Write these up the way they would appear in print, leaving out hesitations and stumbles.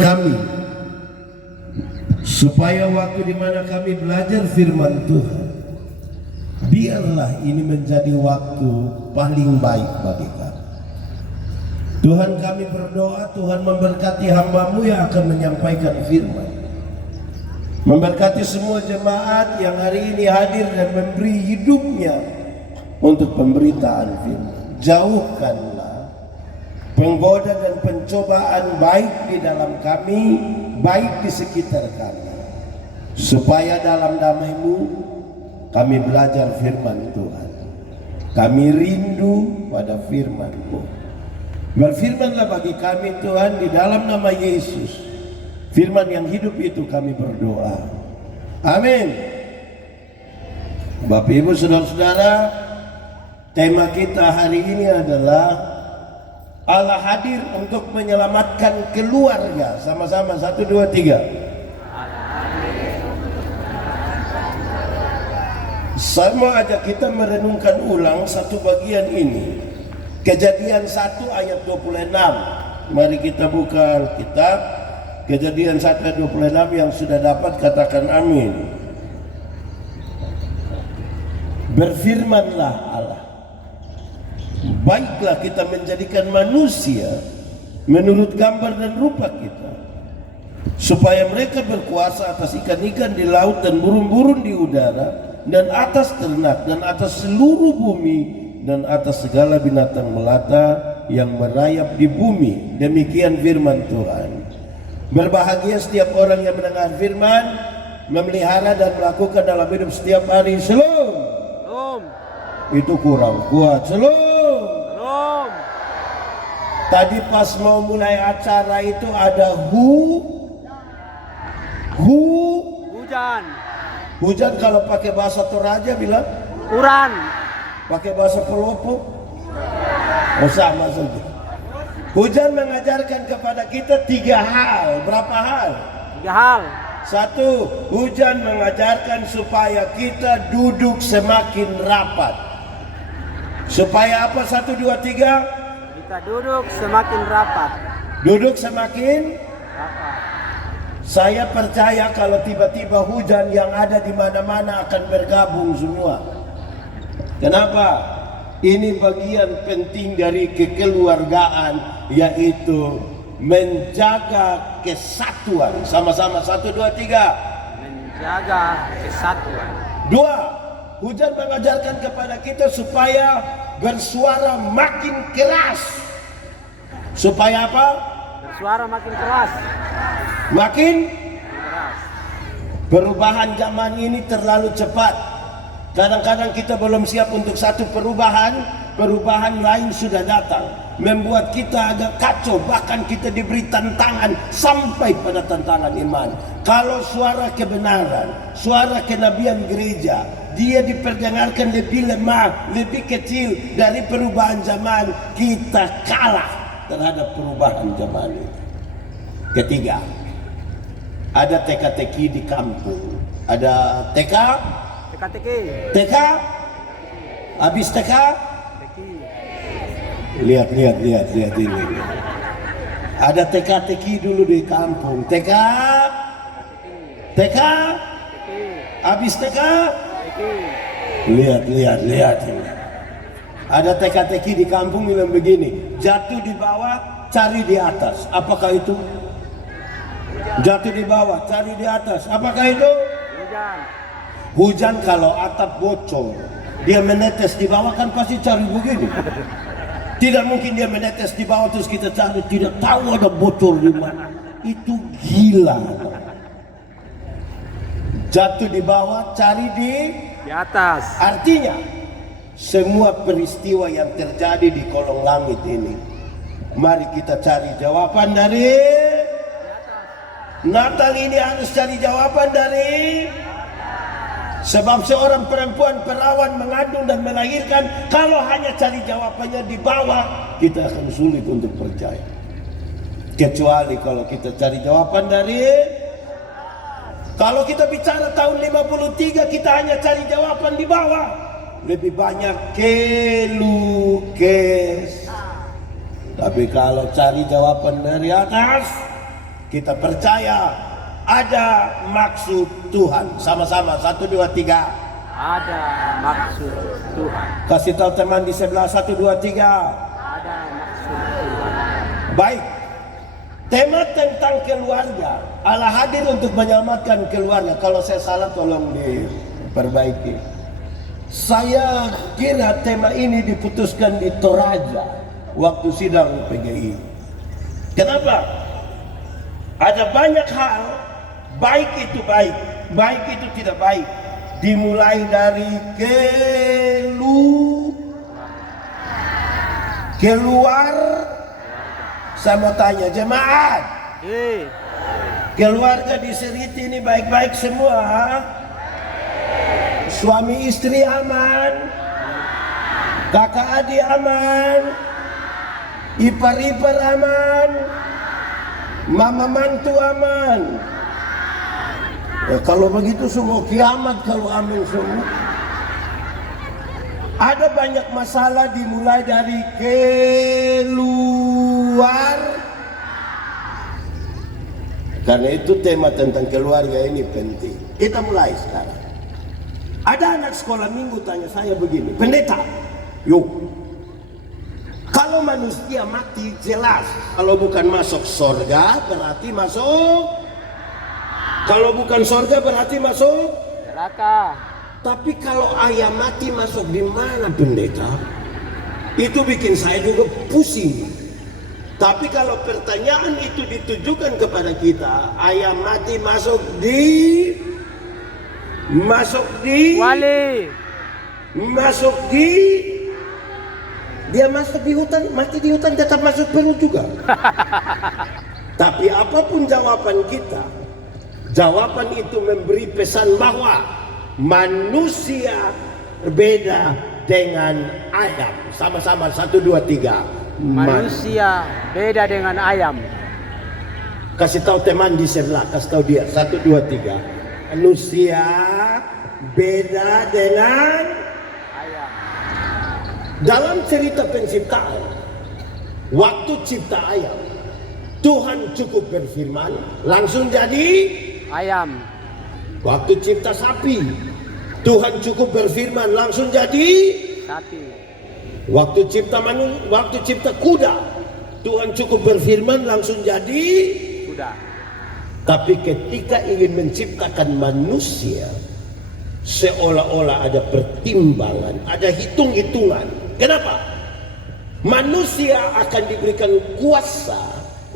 kami, supaya waktu di mana kami belajar firman Tuhan, biarlah ini menjadi waktu paling baik bagi kami. Tuhan, kami berdoa, Tuhan memberkati hamba-Mu yang akan menyampaikan firman, memberkati semua jemaat yang hari ini hadir dan memberi hidupnya untuk pemberitaan firman. Jauhkanlah penggoda dan pencobaan baik di dalam kami, baik di sekitar kami, supaya dalam damai-Mu kami belajar firman Tuhan. Kami rindu pada firman-Mu. Berfirmanlah bagi kami Tuhan, di dalam nama Yesus, firman yang hidup itu kami berdoa. Amin. Bapak Ibu Saudara-saudara, tema kita hari ini adalah Allah hadir untuk menyelamatkan keluarga. Sama-sama, 1, 2, 3. Saya mau ajak kita merenungkan ulang satu bagian ini. Kejadian 1 ayat 26. Mari kita buka Alkitab. Kejadian 1 ayat 26, yang sudah dapat katakan amin. Berfirmanlah Allah, baiklah kita menjadikan manusia menurut gambar dan rupa kita, supaya mereka berkuasa atas ikan-ikan di laut dan burung-burung di udara, dan atas ternak, dan atas seluruh bumi, dan atas segala binatang melata yang merayap di bumi. Demikian firman Tuhan. Berbahagia setiap orang yang mendengar firman, memelihara dan melakukan dalam hidup setiap hari. Shalom. Itu kurang kuat. Shalom. Tadi pas mau mulai acara itu ada hujan. Hujan kalau pakai bahasa Toraja bilang uran. Pakai bahasa Pelopo, sama saja. Hujan mengajarkan kepada kita 3 hal. Berapa hal? 3 hal. 1, hujan mengajarkan supaya kita duduk semakin rapat. Supaya apa? 1, 2, 3. Kita duduk semakin rapat. Duduk semakin rapat. Saya percaya kalau tiba-tiba hujan, yang ada di mana-mana akan bergabung semua. Kenapa? Ini bagian penting dari kekeluargaan, yaitu menjaga kesatuan. Sama-sama, 1, 2, 3. Menjaga kesatuan. 2, hujan mengajarkan kepada kita supaya bersuara makin keras. Supaya apa? Bersuara makin keras. Makin keras. Perubahan zaman ini terlalu cepat. Kadang-kadang kita belum siap untuk satu perubahan lain sudah datang, membuat kita agak kacau. Bahkan kita diberi tantangan sampai pada tantangan iman. Kalau suara kebenaran, suara kenabian gereja, dia diperdengarkan lebih lemah, lebih kecil dari perubahan zaman, kita kalah terhadap perubahan zaman itu. Ketiga, ada teka-teki di kampung. Ada TK, habis TK, lihat ini. Ada teka-teki dulu di kampung. TK, habis TK, lihat ini. Ada teka-teki di kampung bilang begini: jatuh di bawah, cari di atas. Apakah itu? Jatuh di bawah, cari di atas. Apakah itu? Hujan kalau atap bocor, dia menetes di bawah, kan pasti cari begini. Tidak mungkin dia menetes di bawah terus kita cari, tidak tahu ada bocor di mana. Itu gila. Jatuh di bawah, cari di atas. Artinya semua peristiwa yang terjadi di kolong langit ini, mari kita cari jawaban dari Natal ini. Harus cari jawaban dari, sebab seorang perempuan perawan mengandung dan melahirkan. Kalau hanya cari jawabannya di bawah, kita akan sulit untuk percaya. Kecuali kalau kita cari jawaban dari, kalau kita bicara tahun 53, kita hanya cari jawaban di bawah, lebih banyak kelukes. Tapi kalau cari jawaban dari atas, Kita percaya ada maksud Tuhan. Sama-sama, 1, 2, 3. Ada maksud Tuhan. Kasih tahu teman di sebelah, 1, 2, 3. Ada maksud Tuhan. Baik. Tema tentang keluarga. Allah hadir untuk menyelamatkan keluarga. Kalau saya salah tolong diperbaiki. Saya kira tema ini diputuskan di Toraja waktu sidang PGI. Kenapa? Ada banyak hal, baik itu baik, baik itu tidak baik. Dimulai dari keluar. Saya mau tanya jemaat, keluarga di Seriti ini baik-baik semua? Suami istri aman, kakak adik aman, ipar-ipar aman, mama mantu aman. Ya, kalau begitu semua kiamat kalau amin semua. Ada banyak masalah dimulai dari keluar. Karena itu tema tentang keluarga ini penting. Kita mulai sekarang. Ada anak sekolah minggu tanya saya begini, pendeta, yuk, kalau manusia mati jelas, kalau bukan masuk surga berarti masuk, kalau bukan surga berarti masuk Neraka. Tapi kalau ayam mati masuk di mana pendeta? Itu bikin saya juga pusing. Tapi kalau pertanyaan itu ditujukan kepada kita, ayam mati masuk di Wali. masuk di dia masuk di hutan, mati di hutan tetap masuk perut juga. Tapi apapun jawaban kita, jawaban itu memberi pesan bahwa manusia berbeda dengan ayam. Sama-sama, 1, 2, 3. Manusia beda dengan ayam. Kasih tahu teman di sebelah, kasih tahu dia, 1, 2, 3. Manusia beda dengan Ayam. dalam cerita penciptaan. Waktu cipta ayam, Tuhan cukup berfirman, langsung jadi Ayam. waktu cipta sapi, Tuhan cukup berfirman langsung jadi. Sapi. Waktu cipta kuda, Tuhan cukup berfirman langsung jadi. Sudah. Tapi ketika ingin menciptakan manusia, seolah-olah ada pertimbangan, ada hitung-hitungan. Kenapa? Manusia akan diberikan kuasa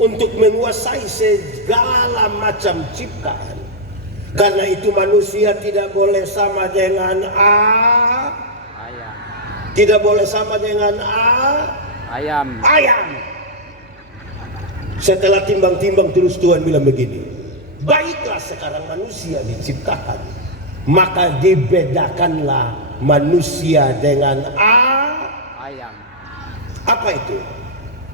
untuk menguasai segala macam ciptaan. Karena itu manusia tidak boleh sama dengan Ayam. tidak boleh sama dengan Ayam. ayam. Setelah timbang-timbang terus Tuhan bilang begini, baiklah sekarang manusia diciptakan, maka dibedakanlah manusia dengan Ayam. apa itu?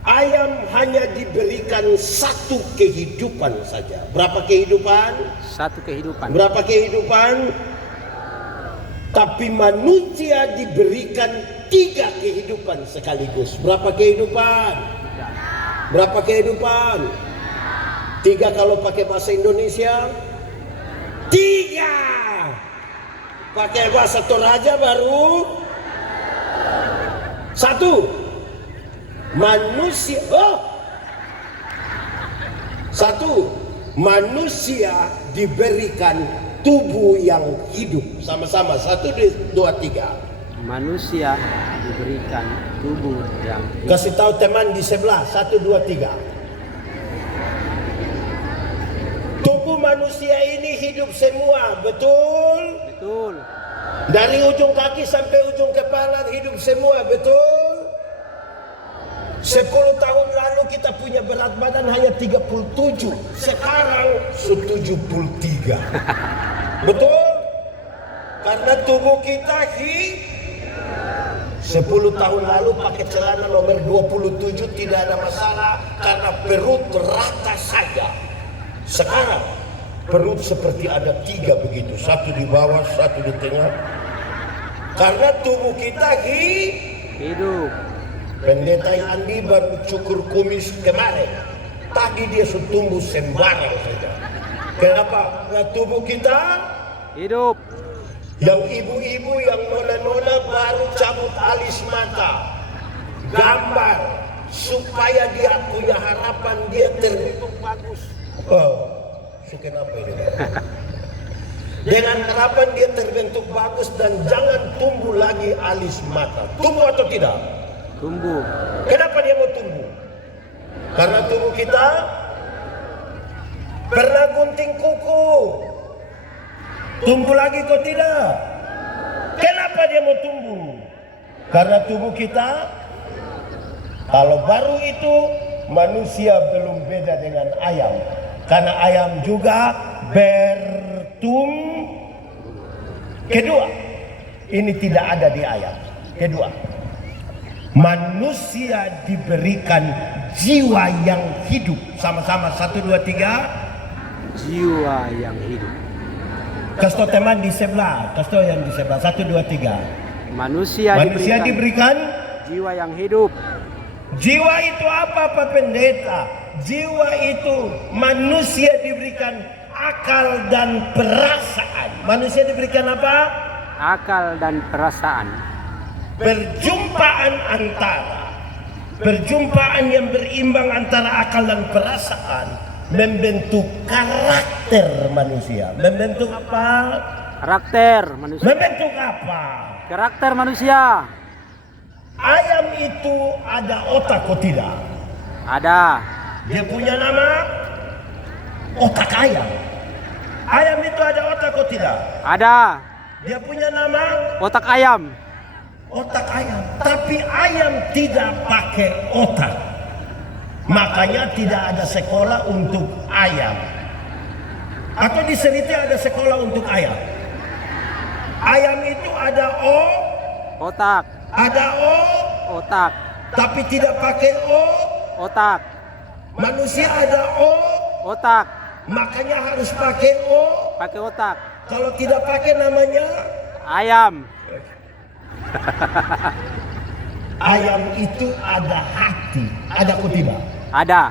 Ayam hanya diberikan satu kehidupan saja. Berapa kehidupan? Satu kehidupan. Berapa kehidupan? Tapi manusia diberikan 3 kehidupan sekaligus. Berapa kehidupan? Berapa kehidupan? 3 kalau pakai bahasa Indonesia. 3. Pakai bahasa Toraja baru 1. Manusia. 1. Manusia diberikan tubuh yang hidup. Sama-sama, 1, 2, 3. Manusia diberikan tubuh yang hidup. Kasih tahu teman di sebelah, 1, 2, 3. Tubuh manusia ini hidup semua, betul? Betul. Dari ujung kaki sampai ujung kepala hidup semua, betul? 10 tahun lalu kita punya berat badan hanya 37, sekarang 73. Betul? Karena tubuh kita 10 tahun lalu pakai celana nomor 27 tidak ada masalah karena perut rata saja. Sekarang perut seperti ada 3 begitu, 1 di bawah, 1 di tengah. Karena tubuh kita Hidup. Pendeta Andi baru cukur kumis kemarin. Tadi dia sudah tumbuh sembarang saja. Kenapa? Nah, tubuh kita Hidup. yang ibu-ibu yang nona-nona baru cabut alis mata, gambar supaya dia punya harapan dia terbentuk bagus. Oh, suka apa ini? Dengan harapan dia terbentuk bagus dan jangan tumbuh lagi alis mata. Tumbuh atau tidak? Tumbuh. Kenapa dia mau tumbuh? Karena tubuh kita pernah gunting kuku. Tumbuh lagi kok tidak? Kenapa dia mau tumbuh? Karena tubuh kita, kalau baru itu manusia belum beda dengan ayam. Karena ayam juga bertumbuh. Kedua, ini tidak ada di ayam. Kedua, manusia diberikan jiwa yang hidup. Sama-sama 1, 2, 3. Jiwa yang hidup. Kasto teman di sebelah, kasto yang di sebelah. 1, 2, 3. Manusia diberikan jiwa yang hidup. jiwa itu apa Pak Pendeta? Jiwa itu manusia diberikan akal dan perasaan. Manusia diberikan apa? Akal dan perasaan. Perjumpaan yang berimbang antara akal dan perasaan membentuk karakter manusia. Membentuk apa? Karakter manusia. Membentuk apa? Karakter manusia. Ayam itu ada otak atau tidak? Ada. Dia punya nama otak ayam. Ayam itu ada otak atau tidak? Ada. Dia punya nama Otak ayam. otak ayam. Tapi ayam tidak pakai otak. Makanya tidak ada sekolah untuk ayam. Atau di Seriti ada sekolah untuk ayam. Ayam itu ada Otak. ada Otak. tapi tidak pakai Otak. Manusia ada Otak. makanya harus pakai Pakai otak. Kalau tidak pakai namanya Ayam. ayam itu ada hati. Ada atau tidak? Ada.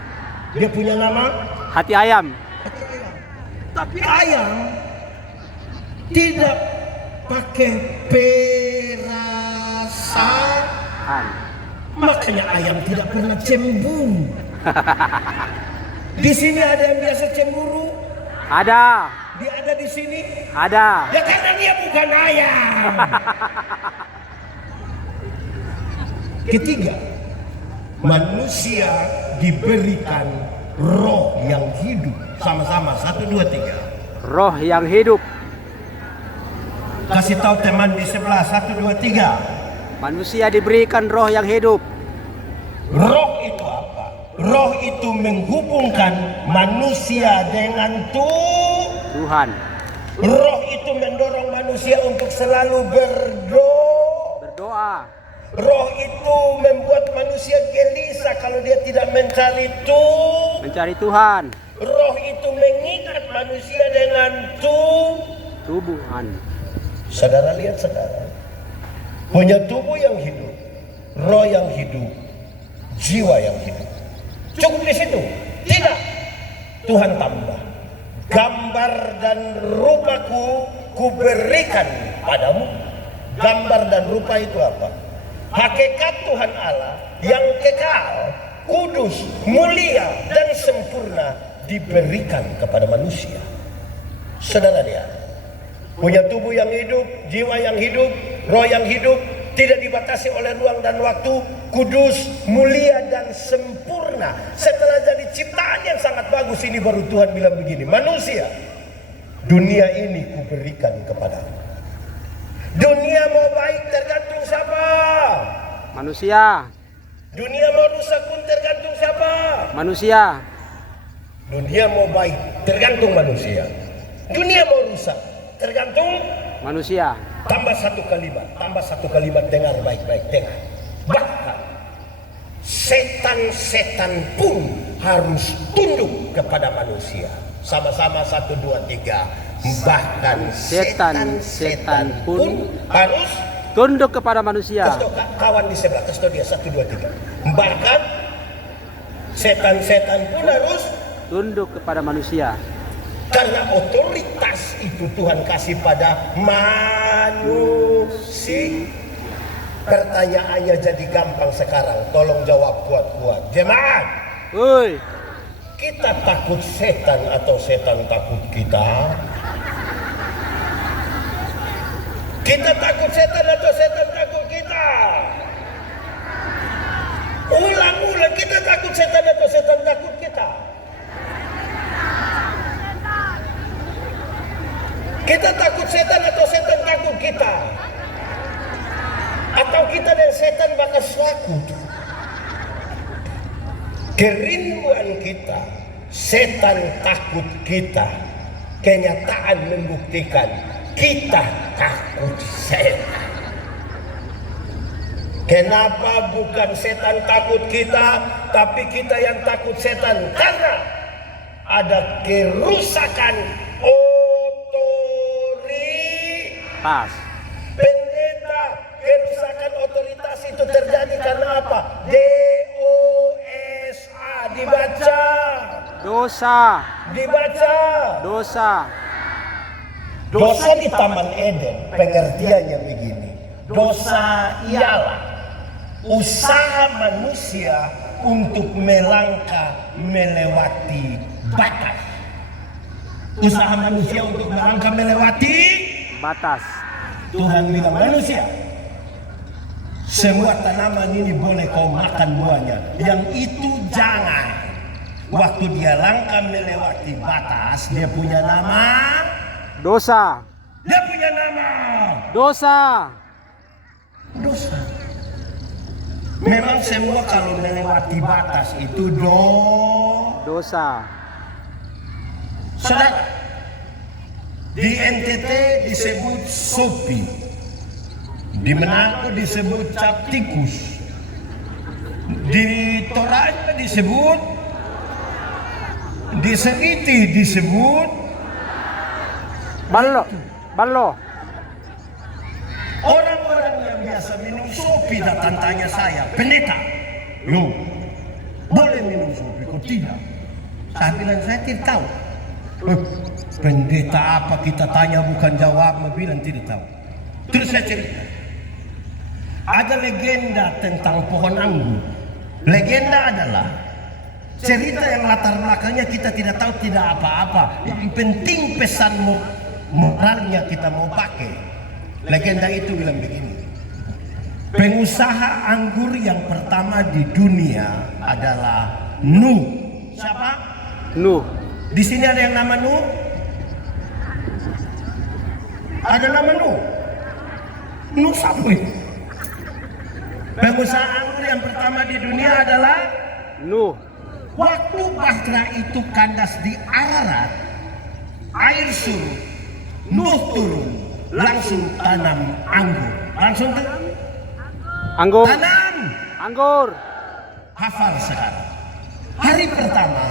Dia punya nama Hati ayam. tapi ayam tidak pakai perasaan. Makanya ayam tidak pernah cemburu. Di sini ada yang biasa cemburu. Ada. Dia ada di sini. Ada. Ya karena dia bukan ayam. Ketiga, manusia diberikan roh yang hidup. Sama-sama 1, 2, 3. Roh yang hidup. Kasih tahu teman di sebelah 1, 2, 3. Manusia diberikan roh yang hidup. Roh itu apa? Roh itu menghubungkan manusia dengan Tuhan. Roh itu mendorong manusia untuk selalu Berdoa. Roh itu membuat manusia gelisah kalau dia tidak mencari Mencari Tuhan. Roh itu mengikat manusia dengan Tubuhan. Saudara lihat saudara, punya tubuh yang hidup, roh yang hidup, jiwa yang hidup. Cukup di situ? Tidak. Tuhan tambah. Gambar dan rupaku kuberikan padamu. Gambar dan rupa itu apa? Hakikat Tuhan Allah yang kekal, kudus, mulia dan sempurna diberikan kepada manusia. Saudara lihat, punya tubuh yang hidup, jiwa yang hidup, roh yang hidup, tidak dibatasi oleh ruang dan waktu, kudus, mulia dan sempurna. Setelah jadi ciptaan yang sangat bagus ini baru Tuhan bilang begini, manusia, dunia ini kuberikan kepadamu. Dunia mau baik tergantung siapa? Manusia. Dunia mau rusak pun tergantung siapa? Manusia. Dunia mau baik tergantung manusia. Dunia mau rusak tergantung Manusia. tambah satu kalimat, dengar baik-baik, dengar. Bahkan setan-setan pun harus tunduk kepada manusia. Sama-sama 1, 2, 3. Bahkan setan-setan pun harus Tunduk kepada manusia. kawan di sebelah, kasih dia 1, 2, 3. Bahkan Setan-setan pun harus Tunduk kepada manusia. karena otoritas itu Tuhan kasih pada manusia. Pertanyaannya jadi gampang sekarang. Tolong jawab kuat-kuat. Jemaat, Woi, kita takut setan atau setan takut kita? Kita takut setan atau setan takut kita? Ulang-ulang, kita takut setan atau setan takut kita? Kita takut setan atau setan takut kita? Atau kita dan setan bakal takut? Kerinduan kita, setan takut kita. Kenyataan membuktikan kita takut setan. Kenapa bukan setan takut kita, tapi kita yang takut setan? Karena ada kerusakan tas. pendeta. Kerusakan otoritas itu terjadi karena apa? DOSA, dibaca. Dosa. Dibaca. Dosa. Dosa di Taman Eden, pengertiannya begini. Dosa ialah usaha manusia untuk melangkah melewati batas. Usaha manusia untuk melangkah melewati Batas. Tuhan bilang manusia, semua tanaman ini boleh kau makan buahnya, yang itu jangan. Waktu dia langkah melewati batas, dia punya nama. Dosa. Dia punya nama. Dosa. Dosa. Memang semua kalau melewati batas itu Dosa. Saudara, di NTT disebut sopi, di Manado disebut cap tikus, di Toraja disebut, di Seriti disebut Ballo. Ballo. orang-orang yang biasa minum sopi datang tanya saya, pendeta, lo boleh minum sopi? Kok tidak? Saya bilang saya tidak tahu. Pendeta apa kita tanya bukan jawab, bilang tidak tahu. Terus saya cerita. Ada legenda tentang pohon anggur. Legenda adalah cerita yang latar belakangnya kita tidak tahu, tidak apa-apa. Yang penting pesan moralnya kita mau pakai. Legenda itu bilang begini. Pengusaha anggur yang pertama di dunia adalah Nuh. Siapa? Nuh. Di sini ada yang nama Nuh? Ada nama Nuh? Nuh siapa itu? Pengusaha anggur yang pertama di dunia adalah Nuh. waktu Bahtera itu kandas di Ararat, air surut, Nuh turun, langsung tanam anggur. Langsung Anggur. tanam. Anggur. Hafal sekarang. Hari pertama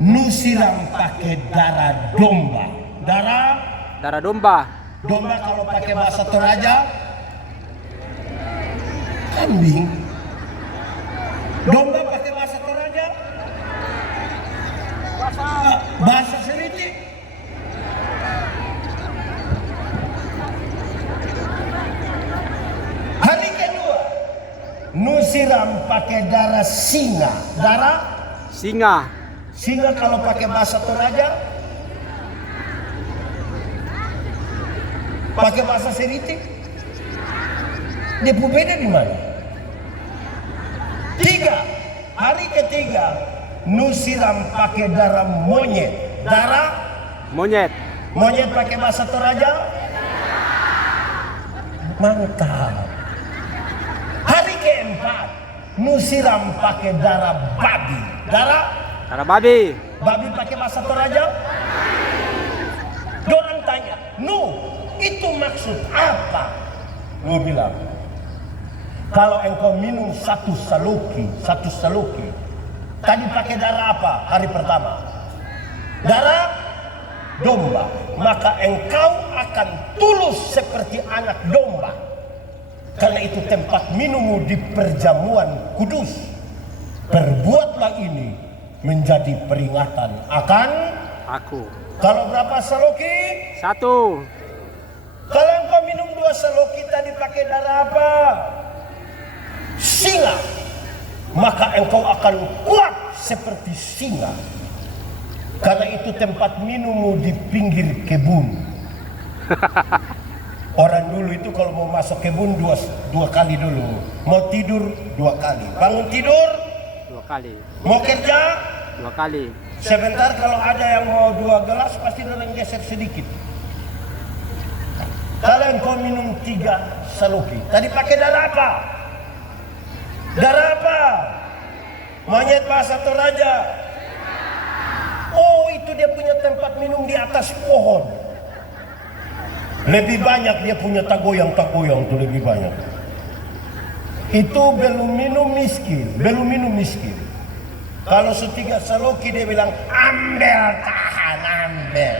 Nuh siram pakai darah domba. Darah domba. Domba kalau pakai bahasa Toraja kambing. Domba pakai bahasa Toraja bahasa Seriti. Hari kedua Nuh siram pakai darah singa. Darah Singa. singa kalau pakai bahasa Toraja, pakai bahasa Seriti, dia beda di mana? Hari ketiga Nuh siram pakai darah monyet. Darah Monyet. monyet pakai bahasa Toraja. Mantap. Hari keempat Nuh siram pakai darah babi. Darah babi. Babi pakai bahasa Toraja. Dorang tanya, Nuh, itu maksud apa? Nuh bilang, kalau engkau minum satu saluki, tadi pakai darah apa hari pertama? Darah domba. Maka engkau akan tulus seperti anak domba. Karena itu tempat minummu di perjamuan kudus. Perbuatlah ini menjadi peringatan akan Aku. kalau berapa saloki? 1. Kalau engkau minum 2 saloki tadi pakai darah apa? Singa. Maka engkau akan kuat seperti singa. Karena itu tempat minummu di pinggir kebun. Orang dulu itu kalau mau masuk kebun dua kali dulu. Mau tidur 2 kali. Bangun tidur 2 kali. mau kerja 2 kali. sebentar. Kalau ada yang mau 2 gelas pasti orang geser sedikit. Kalian kau minum 3 saloki. Tadi pakai darah apa? Darah apa? Monyet, bahasa Toraja. Oh, itu dia punya tempat minum di atas pohon. Lebih banyak dia punya tagoyang-tagoyang tuh lebih banyak. Itu belum minum miskin. Kalau 3 saloki dia bilang ambil, tahan, ambil.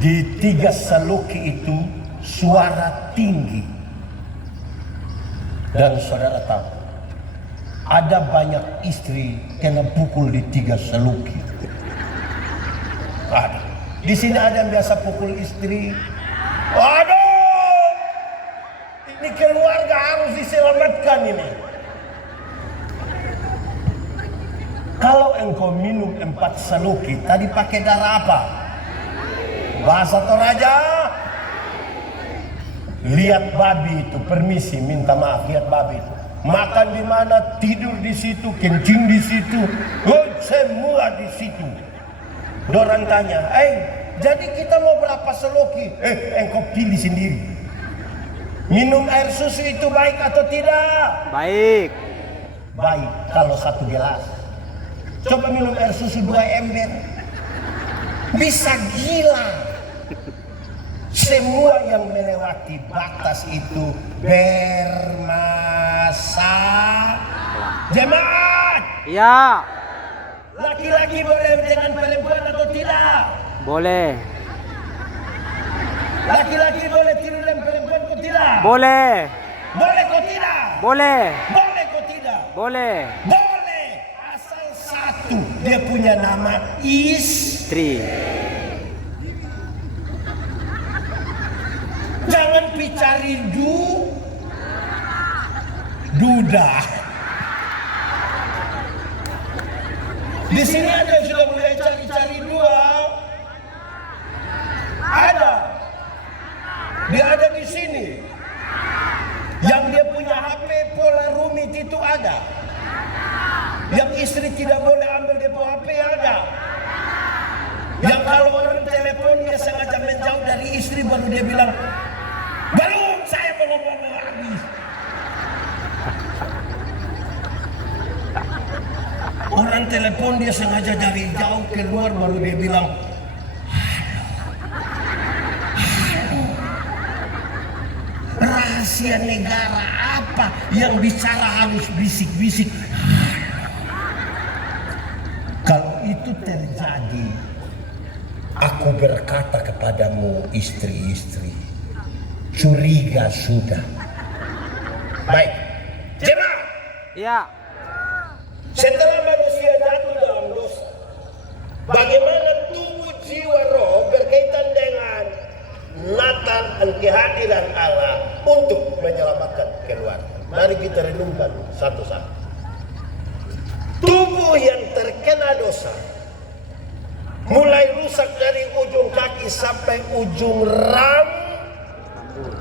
Di 3 saloki itu suara tinggi. Dan saudara tahu, ada banyak istri kena pukul di 3 saloki. Ada. Di sini ada yang biasa pukul istri. Waduh, ini keluarga harus diselamatkan ini. Kalau engkau minum 4 saloki, tadi pakai darah apa? Bahasa Toraja. Lihat babi itu, permisi, minta maaf, lihat babi itu. Makan di mana, tidur di situ, kencing di situ, semua di situ. Dorang tanya, jadi kita mau berapa saloki? Engkau pilih sendiri. Minum air susu itu baik atau tidak? Baik. Baik kalau 1 gelas. Coba minum air susu 2 ember. Bisa gila. Semua yang melewati batas itu bermasalah. Jemaat. Iya. Laki-laki boleh dengan perempuan atau tidak? Boleh. Laki-laki boleh tidur dengan perempuan atau tidak? Boleh. Boleh atau tidak? Boleh. Boleh atau tidak? Boleh. Boleh. Asal satu, dia punya nama istri. Jangan cari duda. Di sini ada yang sudah mulai cari-cari dua. Ada. Dia ada di sini. Yang dia punya HP pola rumit itu ada. Yang istri tidak boleh ambil dia punya HP ada. Yang kalau orang telepon dia sengaja menjauh dari istri baru dia bilang, belum, saya belum ngomong habis. Orang telepon dia sengaja dari jauh keluar baru dia bilang, halo. Rahasia negara apa yang bicara harus bisik-bisik? Kalau itu terjadi, aku berkata kepadamu istri-istri, curiga sudah. Baik, jemaah. Iya. Setelah manusia jatuh dalam dosa, bagaimana tubuh jiwa roh berkaitan dengan Natal dan kehadiran Allah untuk menyelamatkan keluarga. Mari kita renungkan satu-satu. Tubuh yang terkena dosa mulai rusak dari ujung kaki sampai ujung rambut.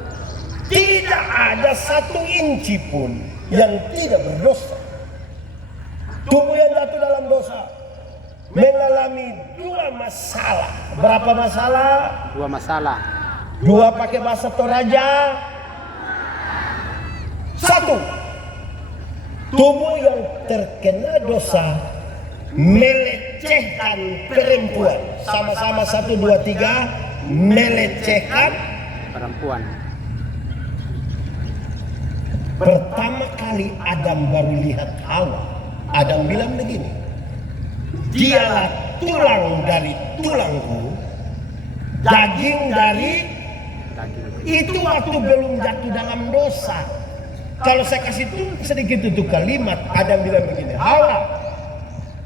Tidak ada 1 inci pun yang tidak berdosa. Tubuh yang jatuh dalam dosa mengalami 2 masalah. Berapa masalah? 2 masalah. 2 pakai bahasa Toraja. 1. Tubuh yang terkena dosa melecehkan perempuan. Sama-sama 1, 2, 3. Melecehkan Perempuan. Pertama kali Adam baru lihat Hawa, Adam bilang begini, dialah tulang dari tulangku, daging dari Daging. itu waktu belum jatuh dalam dosa. Kalau saya kasih sedikit itu kalimat, Adam bilang begini, Hawa,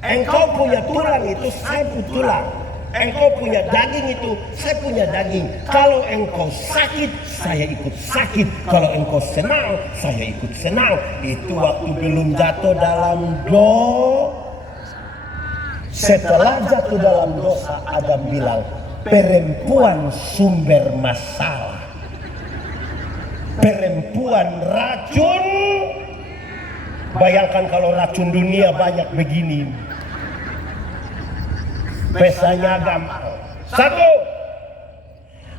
engkau punya tulang itu, saya punya tulang. Engkau punya daging itu, saya punya daging. Kalau engkau sakit, saya ikut sakit. Kalau engkau senang, saya ikut senang. Itu waktu belum jatuh dalam dosa. Setelah jatuh dalam dosa, Adam bilang, perempuan sumber masalah. Perempuan racun. Bayangkan kalau racun dunia banyak begini. Pesanya gampang. Satu,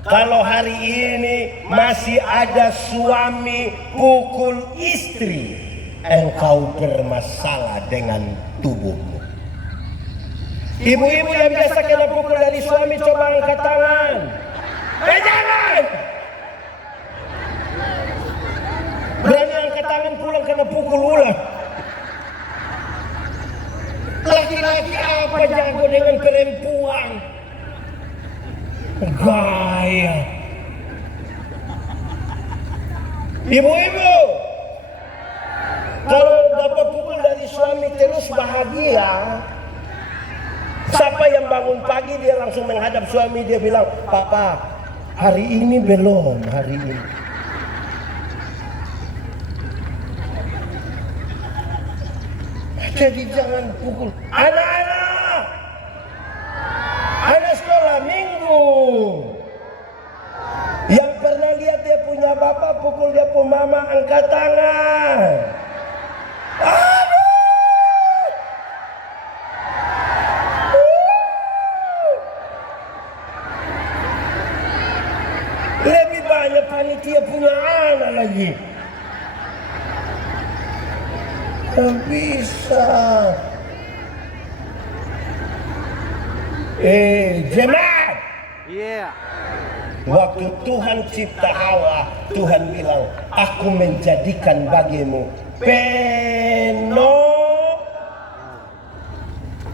kalau hari ini masih ada suami pukul istri, engkau bermasalah dengan tubuhmu. Ibu-ibu yang biasa kena pukul dari suami, coba angkat tangan. Jangan! Berani angkat tangan pulang kena pukul ulang. Laki-laki apa jago dengan perempuan? Gaya. Ibu-ibu, kalau dapat pukul dari suami terus bahagia. Siapa yang bangun pagi dia langsung menghadap suami, dia bilang, Papa, hari ini belum, hari ini. Jadi jangan pukul anak-anak. Anak sekolah minggu. Yang pernah lihat dia punya bapak pukul dia punya mama, angkat tangan. Aduh. Lebih banyak panitia punya anak lagi. Tak bisa. Jemaat. Iya. Waktu Tuhan cipta Hawa, Tuhan bilang, aku menjadikan bagimu peno.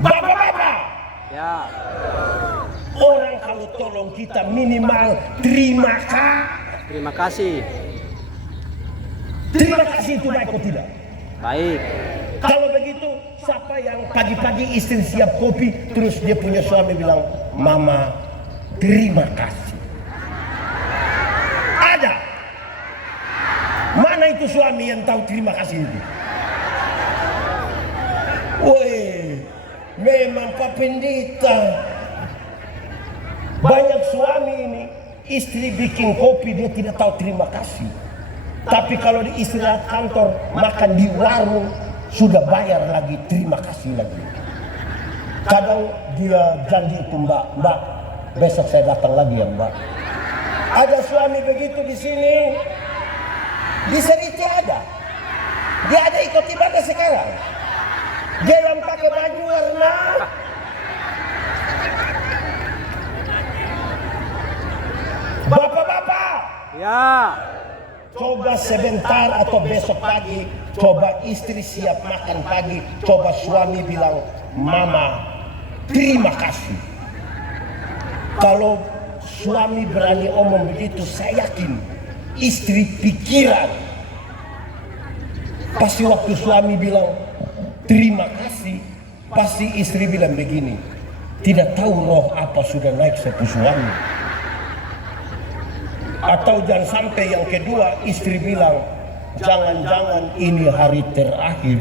Bapak-bapak. Ya. Orang kalau tolong kita minimal terima kasih. Terima kasih. Terima kasih itu baik atau tidak? Baik. Kalau begitu, siapa yang pagi-pagi istri siap kopi, terus dia punya suami bilang, Mama, terima kasih. Ada. Mana itu suami yang tahu terima kasih itu? Woi, memang Pak Pendeta. Banyak suami ini, istri bikin kopi, dia tidak tahu terima kasih. Tapi kalau di istirahat kantor, makan di warung, sudah bayar lagi, terima kasih lagi. Kadang dia janji itu, Mbak, besok saya datang lagi ya Mbak. Ada suami begitu di sini, di Seriti ada. Dia ada ikut ibadah sekarang. Dia yang pakai baju warna. Bapak-bapak. Ya. Coba sebentar atau besok pagi, coba istri siap makan pagi, coba suami bilang, Mama, terima kasih. Kalau suami berani omong begitu, saya yakin istri pikiran. Pasti waktu suami bilang, terima kasih, pasti istri bilang begini, tidak tahu roh apa sudah naik sepu suami. Atau jangan sampai yang kedua istri bilang, jangan-jangan ini hari terakhir.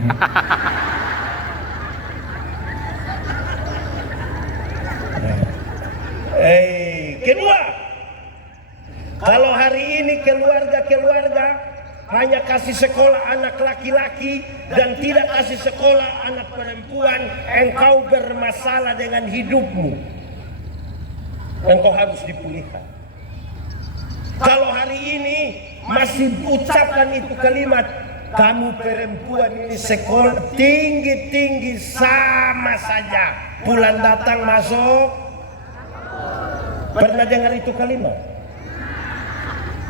Kedua, kalau hari ini keluarga hanya kasih sekolah anak laki-laki dan tidak kasih sekolah anak perempuan, engkau bermasalah dengan hidupmu. Engkau harus dipulihkan. Kalau hari ini masih ucapkan itu kalimat, kamu perempuan ini sekolah tinggi-tinggi sama saja, bulan datang masuk. Pernah dengar itu kalimat?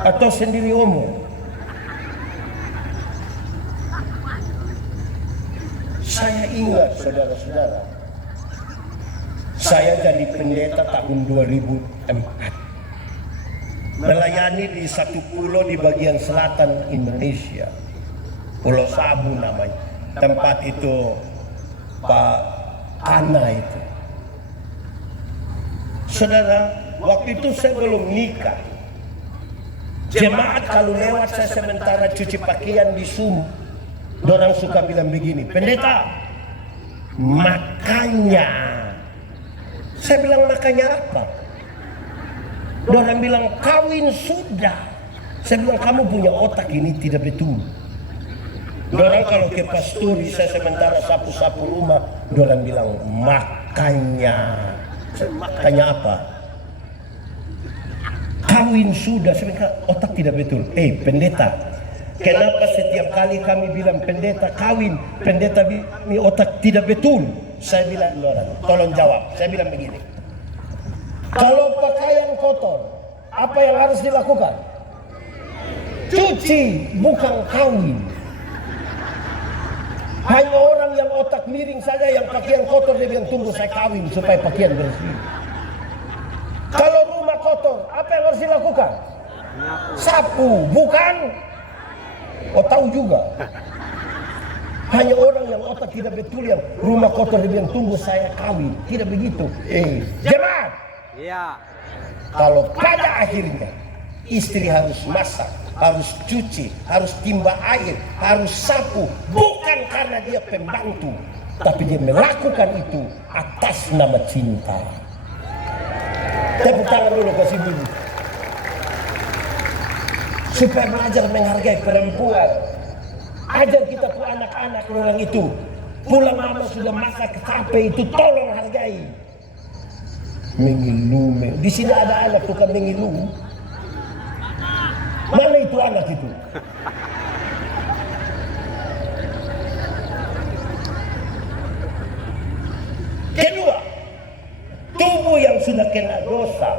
Atau sendiri omong? Saya ingat saudara-saudara, saya jadi pendeta tahun 2004. Melayani di satu pulau di bagian selatan Indonesia. Pulau Sabu namanya. Tempat itu Pak Ana itu. Saudara, waktu itu saya belum nikah. Jemaat kalau lewat saya sementara cuci pakaian di sumur, dorang suka bilang begini, pendeta, makanya. Saya bilang makanya apa? Dorang bilang kawin sudah. Saya bilang kamu punya otak ini tidak betul. Dorang kalau ke pasturi saya sementara sapu-sapu rumah, dorang bilang makanya. Makanya apa? Kawin sudah. Saya bilang otak tidak betul. Pendeta, kenapa setiap kali kami bilang pendeta kawin, pendeta mi otak tidak betul? Saya bilang dorang, tolong jawab. Saya bilang begini. Kalau pakaian kotor, apa yang harus dilakukan? Cuci, bukan kawin. Hanya orang yang otak miring saja yang pakaian kotor dia bilang tunggu saya kawin supaya pakaian bersih. Kalau rumah kotor, apa yang harus dilakukan? Sapu, bukan? Oh tahu juga. Hanya orang yang otak tidak betul yang rumah kotor dia bilang tunggu saya kawin. Tidak begitu. Jemaat. Iya. Kalau pada akhirnya istri harus masak, harus cuci, harus timba air, harus sapu, bukan karena dia pembantu, tapi dia melakukan itu atas nama cinta. Tepuk tangan dulu kasih dulu. Supaya belajar menghargai perempuan. Ajar kita ke anak-anak orang itu. Pulang mama sudah masak capek itu tolong hargai. Mengilu. Di sini ada anak tukang mengilu. Mana itu anak itu? Kedua, tubuh yang sudah kena dosa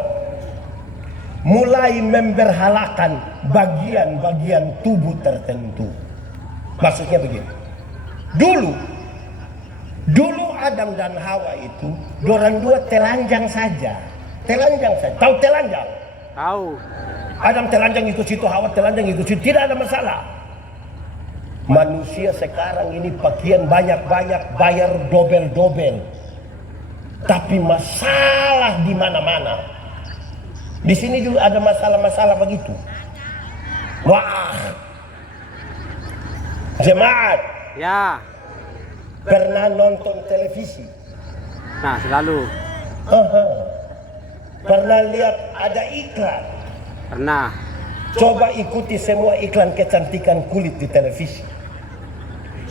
mulai memberhalakan bagian-bagian tubuh tertentu. Maksudnya begini. Dulu Adam dan Hawa itu dorang dua telanjang saja. Telanjang saja. Tahu telanjang? Tahu. Adam telanjang ikut situ, Hawa telanjang ikut situ, tidak ada masalah. Manusia sekarang ini pakaian banyak-banyak, bayar dobel-dobel. Tapi masalah di mana-mana. Di sini juga ada masalah-masalah begitu. Wah. Jemaat. Ya. Pernah nonton televisi? Nah, selalu. Pernah lihat ada iklan? Pernah. Coba ikuti semua iklan kecantikan kulit di televisi.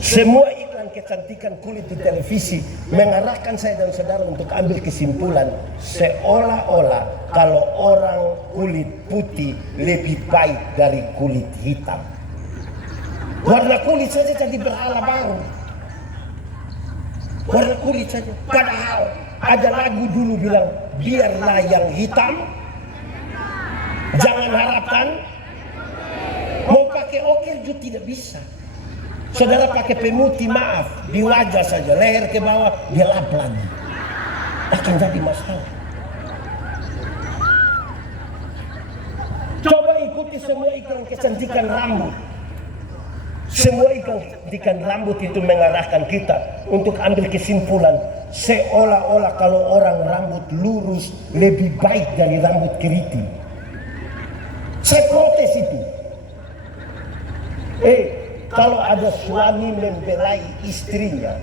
Semua iklan kecantikan kulit di televisi mengarahkan saya dan saudara untuk ambil kesimpulan seolah-olah kalau orang kulit putih lebih baik dari kulit hitam. Warna kulit saja jadi berhala baru. Warna kulit saja. Padahal ada lagu dulu bilang biarlah yang hitam. Jangan harapkan mau pakai okir juga tidak bisa. Saudara pakai pemutih maaf di wajah saja, leher ke bawah dia lap lagi, akan jadi masalah. Coba ikuti semua iklan kecantikan rambut. Semua iklan kecantikan rambut itu mengarahkan kita untuk ambil kesimpulan seolah-olah kalau orang rambut lurus lebih baik dari rambut keriting. Saya protes itu. Kalau ada suami membelai istrinya,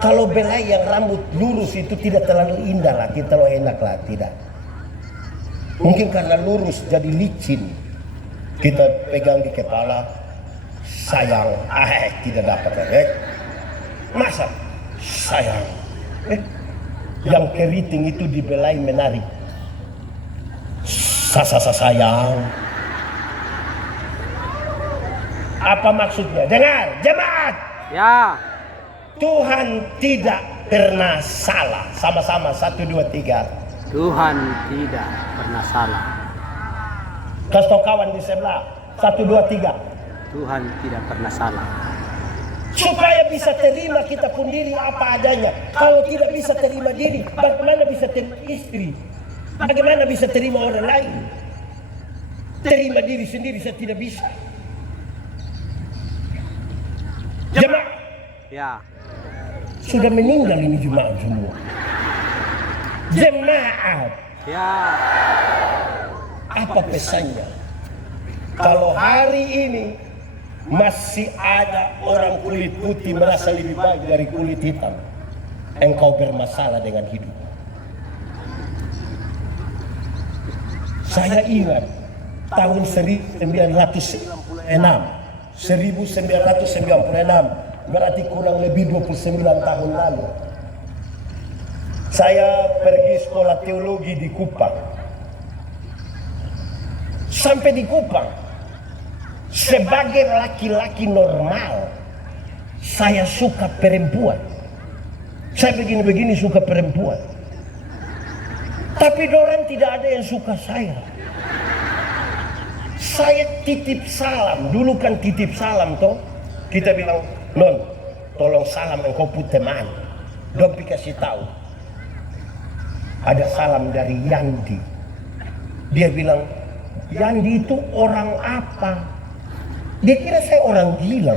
kalau belai yang rambut lurus itu tidak terlalu indah lah, kita lo enak lah, tidak. Mungkin karena lurus jadi licin, kita pegang di kepala, sayang, tidak dapat, masa sayang, yang keriting itu dibelai menarik, sayang. Apa maksudnya? Dengar, jemaat. Ya. Tuhan tidak pernah salah. Sama-sama 1, 2, 3. Tuhan tidak pernah salah. Kasih tau kawan di sebelah. 1, 2, 3. Tuhan tidak pernah salah. Supaya bisa terima kita pun diri apa adanya. Kalau tidak bisa terima diri, bagaimana bisa terima istri? Bagaimana bisa terima orang lain? Terima diri sendiri saya tidak bisa. Ya. Sudah meninggal ini jemaat semua. Jemaat, Ya. apa pesannya? Kalau hari ini masih ada orang kulit putih merasa lebih baik dari kulit hitam, engkau bermasalah dengan hidup. Saya ingat tahun 1996, berarti kurang lebih 29 tahun lalu. Saya pergi sekolah teologi di Kupang. Sampai di Kupang, sebagai laki-laki normal, saya suka perempuan. Saya begini-begini suka perempuan. Tapi dorang tidak ada yang suka saya. Saya titip salam, dulu kan titip salam toh. Kita bilang, non, tolong salam engkau pun teman. Dong kasih tahu. Ada salam dari Yandi. Dia bilang, Yandi itu orang apa? Dia kira saya orang gila.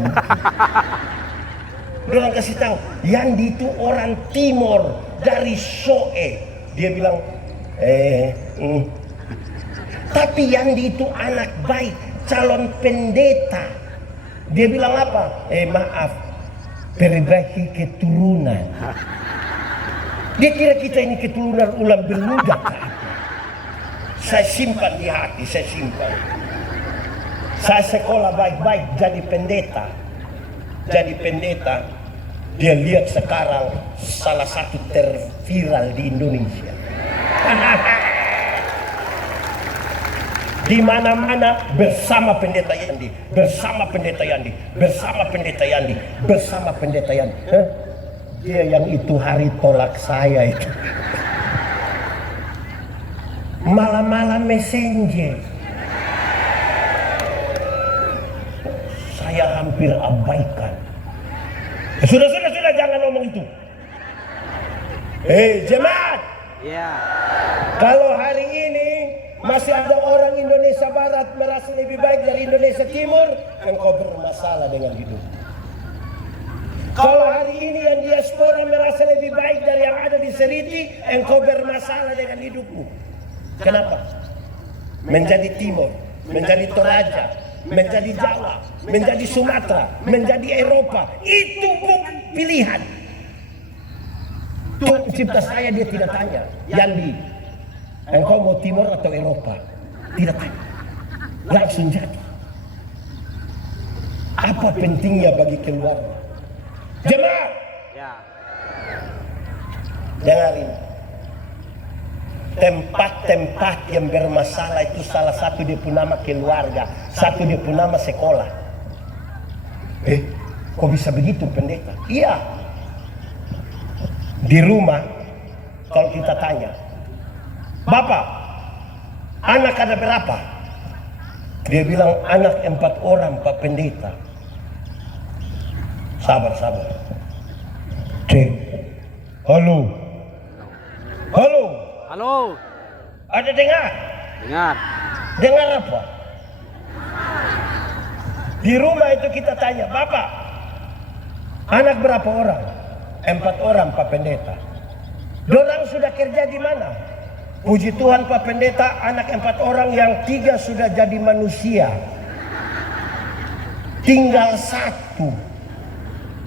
Dorang kasih tahu, Yandi itu orang Timor dari Soe. Dia bilang, tapi Yandi itu anak baik, calon pendeta. Dia bilang apa? Maaf, perbaiki keturunan. Dia kira kita ini keturunan ulam berludak. Saya simpan di hati, saya simpan. Saya sekolah baik-baik jadi pendeta. Jadi pendeta, dia lihat sekarang salah satu terviral di Indonesia. Di mana-mana bersama pendeta Yandi, bersama pendeta Yandi, bersama pendeta Yandi, bersama pendeta Yandi. Dia yang itu hari tolak saya itu. Malam-malam messenger. Saya hampir abaikan. Sudah, jangan ngomong itu. Jemaat. Ya. Kalau hari ini masih ada orang Indonesia Barat merasa lebih baik dari Indonesia Timur, engkau bermasalah dengan hidup. Kalau hari ini yang diaspora merasa lebih baik dari yang ada di Seriti, engkau bermasalah dengan hidupmu. Kenapa? Menjadi Timur, menjadi Toraja, menjadi Jawa, menjadi Sumatera, menjadi Eropa, itu bukan pilihan. Tuhan cipta saya, dia tidak tanya, Yandi, engkau mau Timur atau Eropa? Tidak tanya, langsung jadi. Apa pentingnya bagi keluarga? Jemaat, Ya. dengarin. Tempat-tempat yang bermasalah itu salah satu dia pun nama keluarga, satu dia pun nama sekolah. Kok bisa begitu pendeta? Iya. Di rumah, kalau kita tanya, Bapak, anak ada berapa? Dia bilang anak 4 orang Pak Pendeta. Sabar. Cek. Halo. Halo. Ada dengar? Dengar. Dengar apa? Di rumah itu kita tanya, Bapak, anak berapa orang? 4 orang Pak Pendeta. Dorang sudah kerja di mana? Puji Tuhan Pak Pendeta, anak 4 orang yang 3 sudah jadi manusia. Tinggal 1.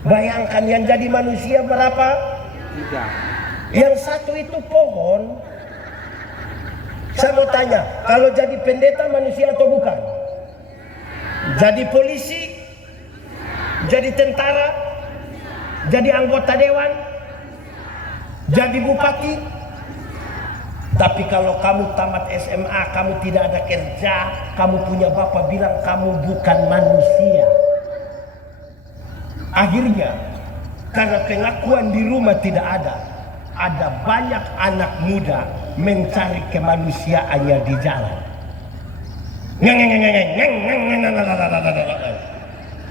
Bayangkan yang jadi manusia berapa? 3. Yang 1 itu pohon. Saya mau tanya, kalau jadi pendeta manusia atau bukan? Jadi polisi? Jadi tentara? Jadi anggota dewan? Jadi bupati? Tapi kalau kamu tamat SMA, kamu tidak ada kerja, kamu punya bapak bilang kamu bukan manusia. Akhirnya, karena pengakuan di rumah tidak ada banyak anak muda mencari kemanusiaannya di jalan.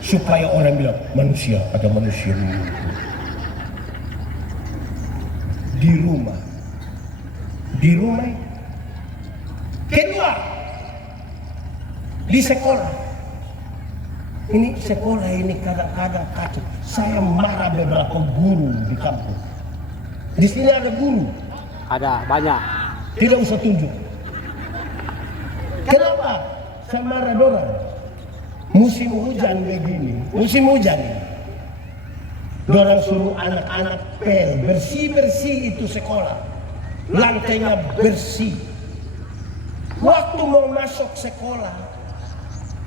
Supaya orang bilang manusia, ada manusia di rumah. Kedua, di sekolah. Ini sekolah ini kadang-kadang kacau. Saya marah beberapa guru di kampung. Di sini ada guru, Ada banyak. tidak usah tunjuk. Kenapa? Saya marah dorang. Musim hujan begini, musim hujan ini. Dorang suruh anak-anak pel, bersih-bersih itu sekolah. Lantainya bersih. Waktu mau masuk sekolah,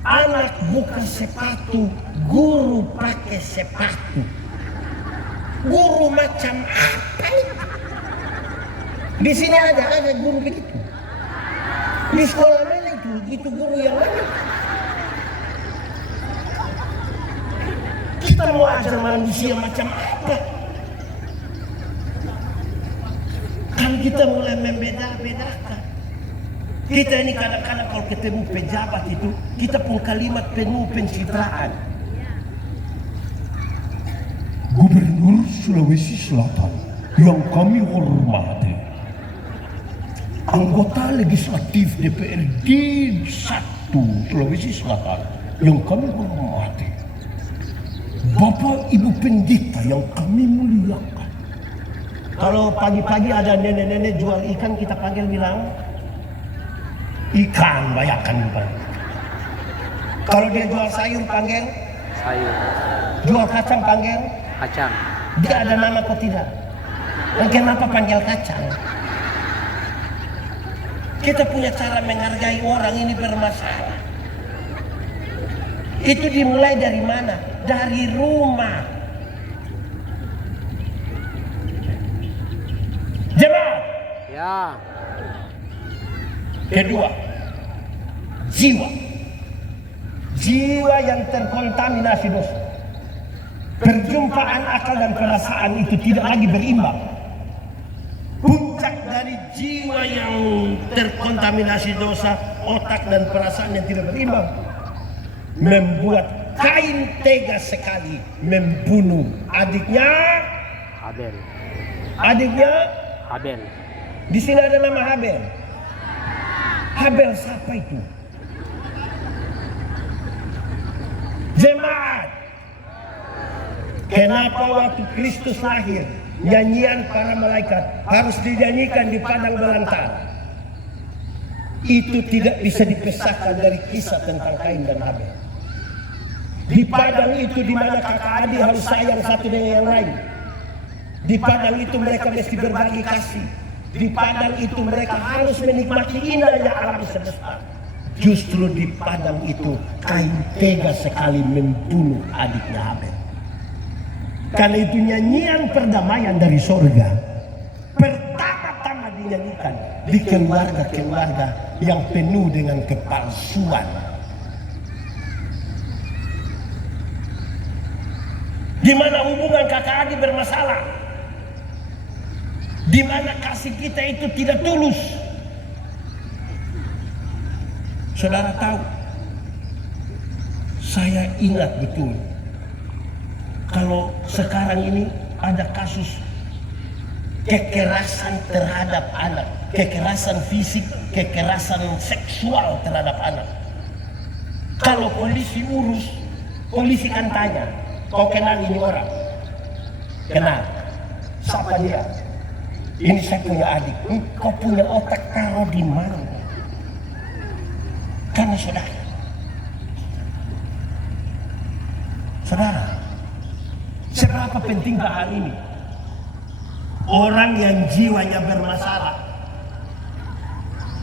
anak buka sepatu, guru pakai sepatu. Guru macam apa itu? Di sini ada guru begitu. Di sekolah mana itu guru yang mana? Kita mau ajar manusia macam apa? Kan kita mulai membeda-bedakan. Kita ini kadang-kadang kalau ketemu pejabat itu, kita pun kalimat penuh pencitraan. Gubernur Sulawesi Selatan yang kami hormati, anggota legislatif DPRD 1 Sulawesi Selatan yang kami hormati, Bapak Ibu Pendeta yang kami muliakan. Kalau pagi-pagi ada nenek-nenek jual ikan, kita panggil bilang, ikan bayarkan bukan. Kalau dia jual sayur panggil, Sayur. jual kacang panggil, Kacang. dia ada nama kok tidak? Dan kenapa panggil kacang? Kita punya cara menghargai orang ini bermasalah. Itu dimulai dari mana? Dari rumah. Jemaah. Ya. Kedua, jiwa. Jiwa yang terkontaminasi dosa. Perjumpaan akal dan perasaan itu tidak lagi berimbang. Puncak dari jiwa yang terkontaminasi dosa, otak dan perasaan yang tidak berimbang, membuat Kain tega sekali membunuh adiknya. Habel. Adiknya Habel. di sini ada nama Habel. Habel siapa itu? Jemaat. Kenapa waktu Kristus lahir, nyanyian para malaikat harus dinyanyikan di padang belantara? Itu tidak bisa dipisahkan dari kisah tentang Kain dan Habel. Di padang itu di mana kakak adik harus sayang satu dengan yang lain. Di padang itu mereka mesti berbagi kasih. Di padang itu mereka harus menikmati indahnya alam semesta. Justru di padang itu Kain tega sekali membunuh adiknya Habel. Karena itu nyanyian perdamaian dari sorga pertama-tama dinyanyikan di keluarga-keluarga yang penuh dengan kepalsuan. Di mana hubungan kakak adik bermasalah, di mana kasih kita itu tidak tulus. Saudara tahu, saya ingat betul kalau sekarang ini ada kasus kekerasan terhadap anak, kekerasan fisik, kekerasan seksual terhadap anak. Kalau polisi urus, polisi kan tanya, kau kenal ini orang? Kenal. Siapa dia? Ini saya punya adik. Kau punya otak taruh di mana? Karena saudara. Saudara, seberapa pentingkah hal ini? Orang yang jiwanya bermasalah,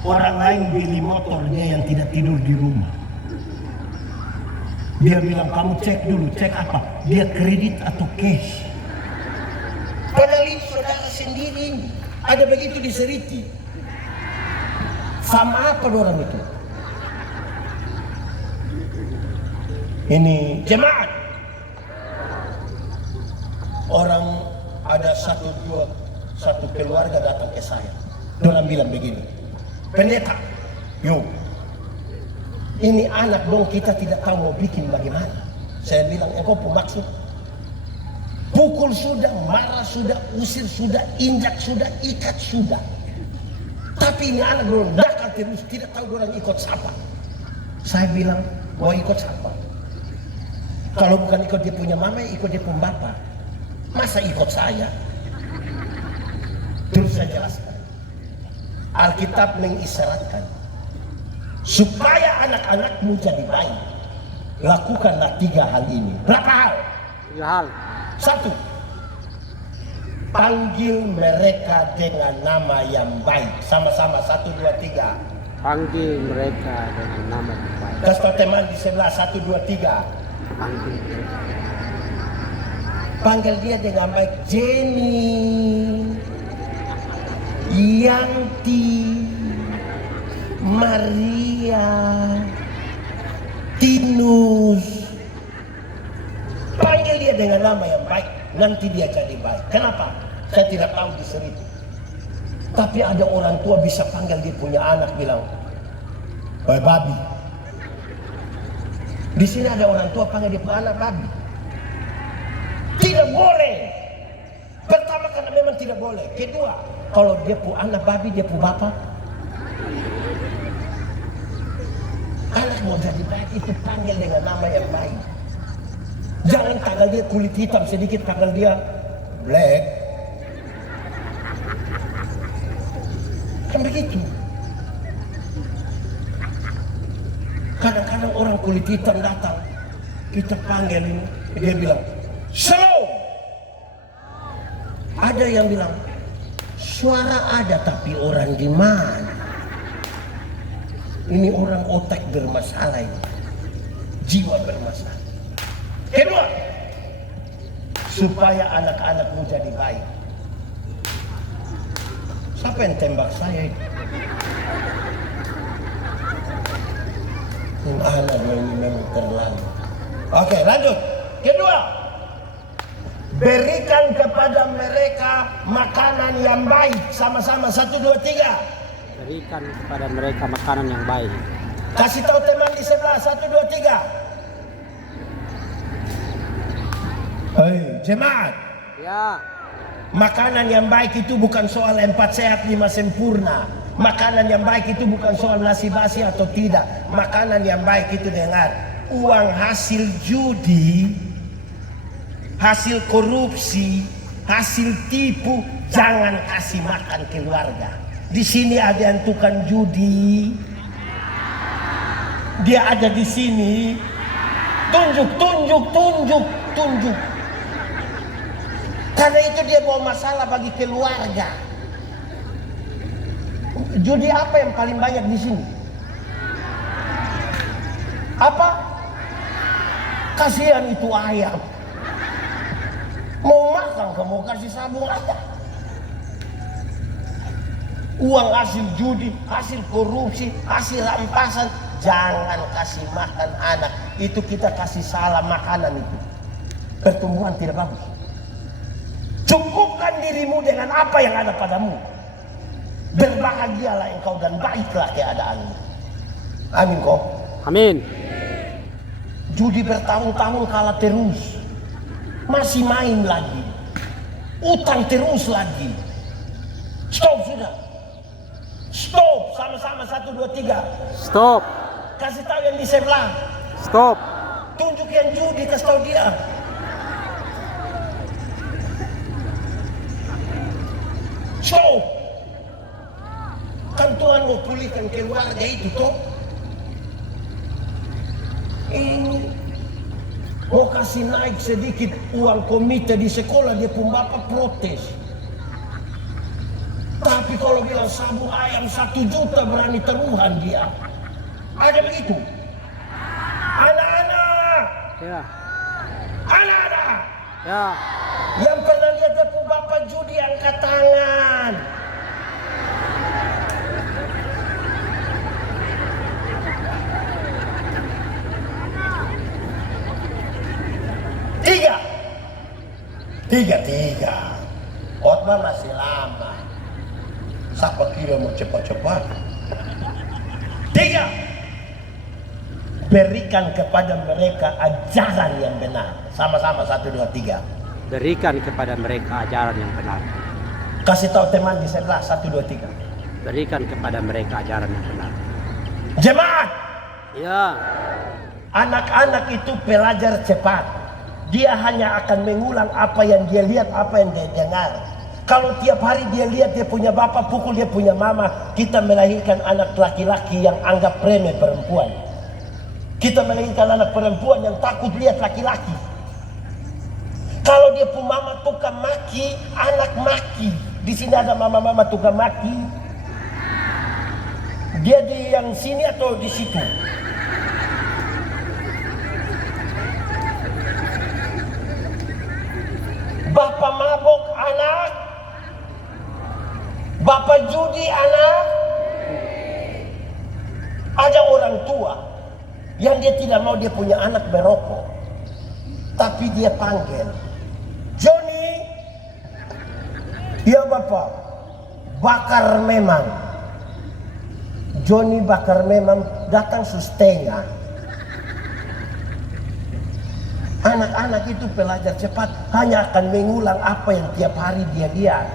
orang lain beli motornya yang tidak tidur di rumah. Dia bilang, kamu cek dulu, cek apa? Dia kredit atau cash? Padahal ini saudara sendiri, ada begitu di Seriti. Sama apa orang itu? Ini jemaat. Orang ada satu keluarga datang ke saya. Orang bilang begini, pendeta, yuk. Ini anak dong, kita tidak tahu mau bikin bagaimana. Saya bilang, engkau maksud? Pukul sudah, marah sudah, usir sudah, injak sudah, ikat sudah. Tapi ini anak belum nakal terus, tidak tahu orang ikut siapa. Saya bilang, mau ikut siapa? Kalau bukan ikut dia punya mama, ikut dia punya bapak. Masa ikut saya? Terus saya jelaskan. Alkitab mengisyaratkan supaya anak-anakmu jadi baik, lakukanlah 3 hal ini. Berapa hal? 3 hal. 1. Panggil mereka dengan nama yang baik. Sama-sama 1, 2, 3. Panggil mereka dengan nama yang baik. Kasih tahu teman di sebelah 1, 2, 3. Panggil mereka. Panggil dia dengan baik. Jenny, Yanti, Maria, Tinus. Panggil dia dengan nama yang baik, nanti dia jadi baik. Kenapa? Saya tidak tahu di situ. Tapi ada orang tua bisa panggil dia punya anak bilang, "Oi babi." Di sini ada orang tua panggil dia punya anak babi. Tidak boleh. Pertama karena memang tidak boleh. Kedua, kalau dia punya anak babi, dia punya bapak. Anak mau jadi baik itu panggil dengan nama yang baik. Jangan tanggal dia kulit hitam sedikit, tanggal dia black. Kan begitu. Kadang-kadang orang kulit hitam datang, kita panggil ini, dia bilang, "Shalom." Ada yang bilang, "Suara ada tapi orang di mana?" Ini orang otak bermasalah ini. Jiwa bermasalah. Kedua, supaya anak-anakmu jadi baik. Siapa yang tembak saya itu? Ini anak ini memang terlalu. Oke, lanjut. Kedua, berikan kepada mereka makanan yang baik. Sama-sama 1, 2, 3. Berikan kepada mereka makanan yang baik. Kasih tahu teman di sebelah 1, 2, 3. Hei, jemaat. Ya. Makanan yang baik itu bukan soal 4 sehat 5 sempurna. Makanan yang baik itu bukan soal nasi basi atau tidak. Makanan yang baik itu dengar. Uang hasil judi, hasil korupsi, hasil tipu, jangan kasih makan keluarga. Di sini ada yang tukang judi. Dia ada di sini. Tunjuk, tunjuk, tunjuk, tunjuk. Karena itu dia bawa masalah bagi keluarga. Judi apa yang paling banyak di sini? Apa? Kasihan itu ayam. Mau makan kamu kasih sabung aja. Uang hasil judi, hasil korupsi, hasil rampasan, jangan kasih makan anak. Itu kita kasih salah makanan itu. Pertumbuhan tidak bagus. Cukupkan dirimu dengan apa yang ada padamu. Berbahagialah engkau dan baiklah keadaanmu. Amin kok. Amin. Judi bertahun-tahun kalah terus. Masih main lagi. Utang terus lagi. Stop sudah. Stop. Sama-sama 1, 2, 3. Stop. Kasih tahu yang di sebelah. Stop. Tunjuk yang judi, kasih tahu dia. Stop. Kan Tuhan mau pulihkan keluarga itu toh. Ini mau kasih naik sedikit uang komite di sekolah, dia pun bapak protes. Tapi kalau bilang sabung ayam 1 juta berani taruhan dia. Ada begitu. Anak-anak. Ya. Anak-anak. Ya. Yang pernah lihat dia pun bapak judi angkat tangan. Tiga. Khotbah masih lama. Siapa kira mau cepat-cepat? 3. Berikan kepada mereka ajaran yang benar. Sama-sama 1, 2, 3. Berikan kepada mereka ajaran yang benar. Kasih tahu teman di sebelah 1, 2, 3. Berikan kepada mereka ajaran yang benar. Jemaat, Ya. Anak-anak itu pelajar cepat. Dia hanya akan mengulang apa yang dia lihat, apa yang dia dengar. Kalau tiap hari dia lihat dia punya bapak pukul dia punya mama, kita melahirkan anak laki-laki yang anggap remeh perempuan. Kita melahirkan anak perempuan yang takut lihat laki-laki. Kalau dia punya mama tukang maki, anak maki. Di sini ada mama-mama tukang maki. Dia di yang sini atau di situ? Bapak mabok anak, bapak judi anak. Ada orang tua yang dia tidak mau dia punya anak berokok, tapi dia panggil, Johnny, ya bapak, bakar memang. Johnny bakar memang datang setengah. Anak-anak itu pelajar cepat hanya akan mengulang apa yang tiap hari dia lihat.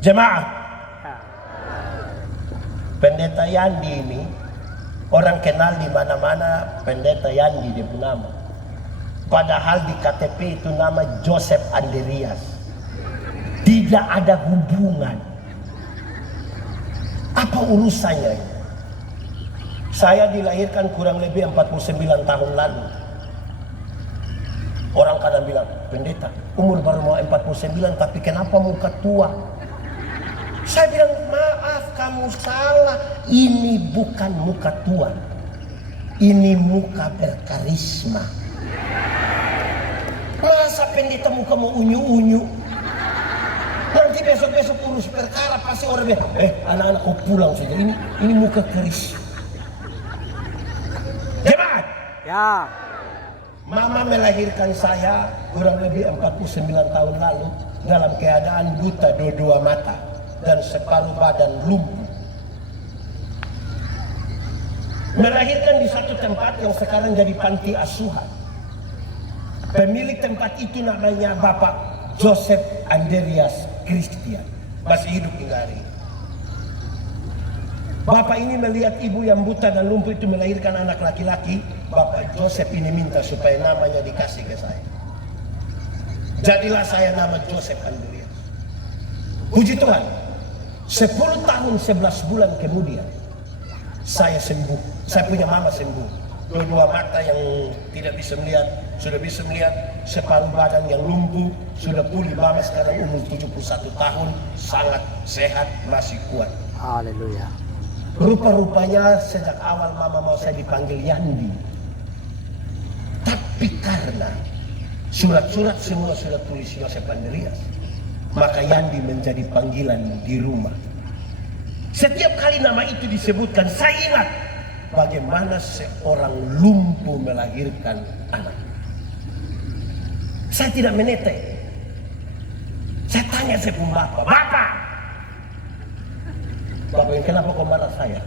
Jemaah, Pendeta Yandi ini orang kenal di mana-mana. Pendeta Yandi dia punya nama. Padahal di KTP itu nama Joseph Andreas. Tidak ada hubungan. Apa urusannya ini? Saya dilahirkan kurang lebih 49 tahun lalu. Orang kadang bilang, pendeta, umur baru mau 49 tapi kenapa muka tua? Saya bilang, maaf kamu salah. Ini bukan muka tua. Ini muka berkarisma. Masa pendeta muka mau unyu-unyu? Nanti besok-besok urus perkara pasti orang bilang, anak-anak kau pulang saja. Ini muka karisma. Jemaat, Ya. mama melahirkan saya kurang lebih 49 tahun lalu dalam keadaan buta dua-dua mata dan separuh badan lumpuh. Melahirkan di satu tempat yang sekarang jadi panti asuhan. Pemilik tempat itu namanya Bapak Joseph Andreas Christian, masih hidup hingga hari ini. Bapak ini melihat ibu yang buta dan lumpuh itu melahirkan anak laki-laki. Bapak Joseph ini minta supaya namanya dikasih ke saya. Jadilah saya nama Joseph Andreas. Puji Tuhan, 10 tahun 11 bulan kemudian saya sembuh. Saya punya mama sembuh. Dua-dua mata yang tidak bisa melihat sudah bisa melihat. Separuh badan yang lumpuh sudah pulih. Mama sekarang umur 71 tahun, sangat sehat, masih kuat. Haleluya. Rupa-rupanya sejak awal mama mau saya dipanggil Yandi. Tapi karena surat-surat semua sudah tulis Joseph Andreas, maka Yandi menjadi panggilan di rumah. Setiap kali nama itu disebutkan, saya ingat bagaimana seorang lumpuh melahirkan anak. Saya tidak menete. Saya tanya saya pun Bapak, Bapak, kenapa kau marah saya?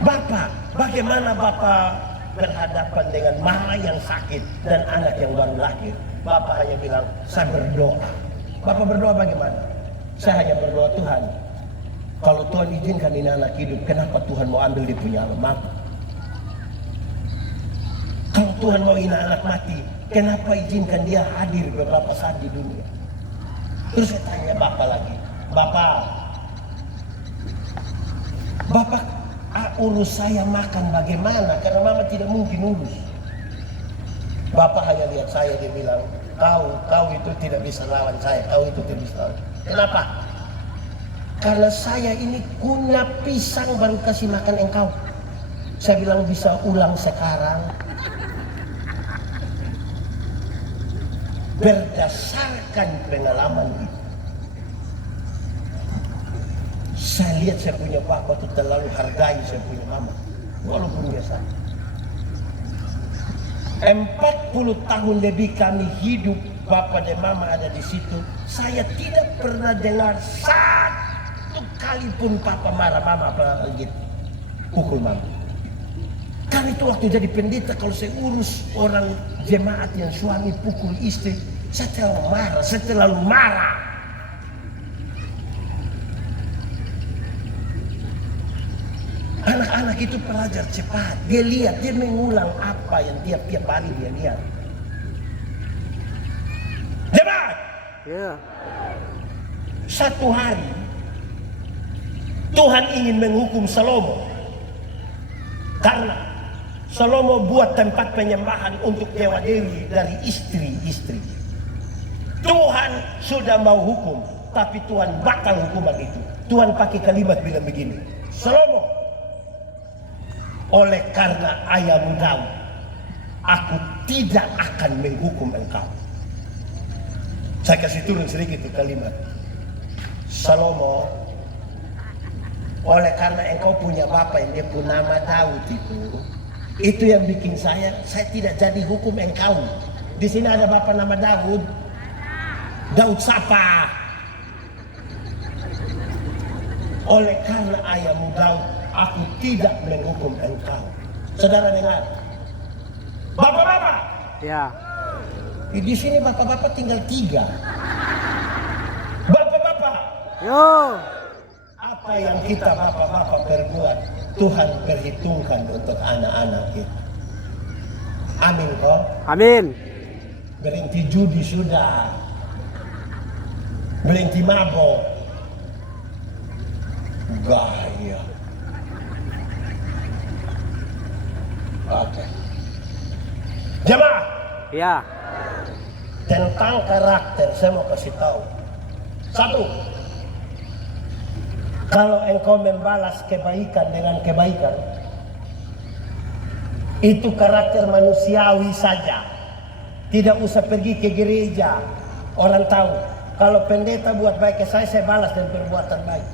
Bapak, bagaimana Bapak berhadapan dengan mama yang sakit dan anak yang baru lahir? Bapak hanya bilang, saya berdoa. Bapak berdoa bagaimana? Saya hanya berdoa, Tuhan, kalau Tuhan izinkan ini anak hidup, kenapa Tuhan mau ambil dia punya mama? Kalau Tuhan mau ini anak mati, kenapa izinkan dia hadir beberapa saat di dunia? Terus saya tanya Bapak lagi, Bapak urus saya makan bagaimana? Karena mama tidak mungkin urus. Bapak hanya lihat saya, dia bilang, kau itu tidak bisa lawan saya, kau itu tidak bisa lawan. Kenapa? Karena saya ini kunyah pisang baru kasih makan engkau. Saya bilang bisa ulang sekarang. Berdasarkan pengalaman itu, saya lihat saya punya bapak itu terlalu hargai saya punya mama, walaupun dia sakit. 40 tahun lebih kami hidup, bapak dan mama ada di situ. Saya tidak pernah dengar satu kali pun papa marah mama apa gitu, pukul mama. Kami itu waktu jadi pendeta, kalau saya urus orang jemaat yang suami pukul istri, saya terlalu marah. Anak-anak itu pelajar cepat. Dia lihat, dia mengulang apa yang tiap-tiap kali dia lihat. Jemaat, Ya. satu hari Tuhan ingin menghukum Salomo karena Salomo buat tempat penyembahan untuk dewa dewi dari istri-istri. Tuhan sudah mau hukum, tapi Tuhan batal hukuman itu. Tuhan pakai kalimat bilang begini, Salomo, oleh karena ayahmu Daud, aku tidak akan menghukum engkau. Saya kasih turun sedikit itu kalimat. Salomo, oleh karena engkau punya bapak yang dia punya nama Daud itu yang bikin saya tidak jadi hukum engkau. Di sini ada bapak nama Daud. Daud siapa? Oleh karena ayahmu Daud, aku tidak menghukum engkau. Saudara dengar, bapak-bapak. Ya. Di sini bapak-bapak tinggal 3. Bapak-bapak, Yo. apa yang kita bapak-bapak perbuat, Tuhan perhitungkan untuk anak-anak kita. Amin kok. Amin. Berhenti judi sudah. Berhenti mabok. Gaya. Oke. Jemaah, Ya. tentang karakter saya mau kasih tahu. 1. Kalau engkau membalas kebaikan dengan kebaikan, itu karakter manusiawi saja. Tidak usah pergi ke gereja. Orang tahu, kalau pendeta buat baik ke saya balas dengan perbuatan baik.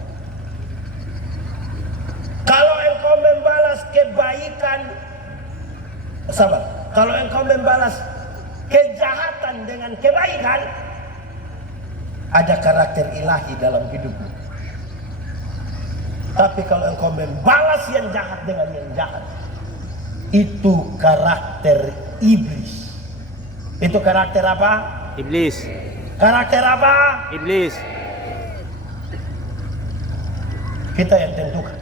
Kalau engkau membalas kebaikan, sabar. Kalau engkau membalas kejahatan dengan kebaikan, ada karakter ilahi dalam hidupmu. Tapi kalau engkau membalas yang jahat dengan yang jahat, itu karakter iblis. Itu karakter apa? Iblis. Karakter apa? Iblis. Kita yang tentukan.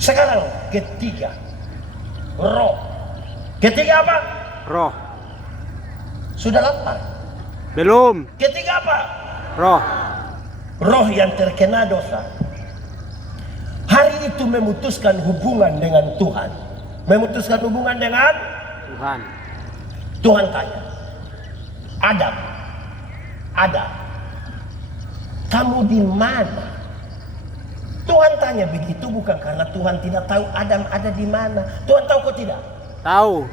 Sekarang ketiga, roh. Ketiga apa? Roh. Sudah lapar. Belum. Ketiga apa? Roh. Roh yang terkena dosa. Hari itu memutuskan hubungan dengan Tuhan. Memutuskan hubungan dengan Tuhan. Tuhan tanya, Adam, kamu di mana? Tuhan tanya begitu bukan karena Tuhan tidak tahu Adam ada di mana. Tuhan tahu kok tidak? Tahu.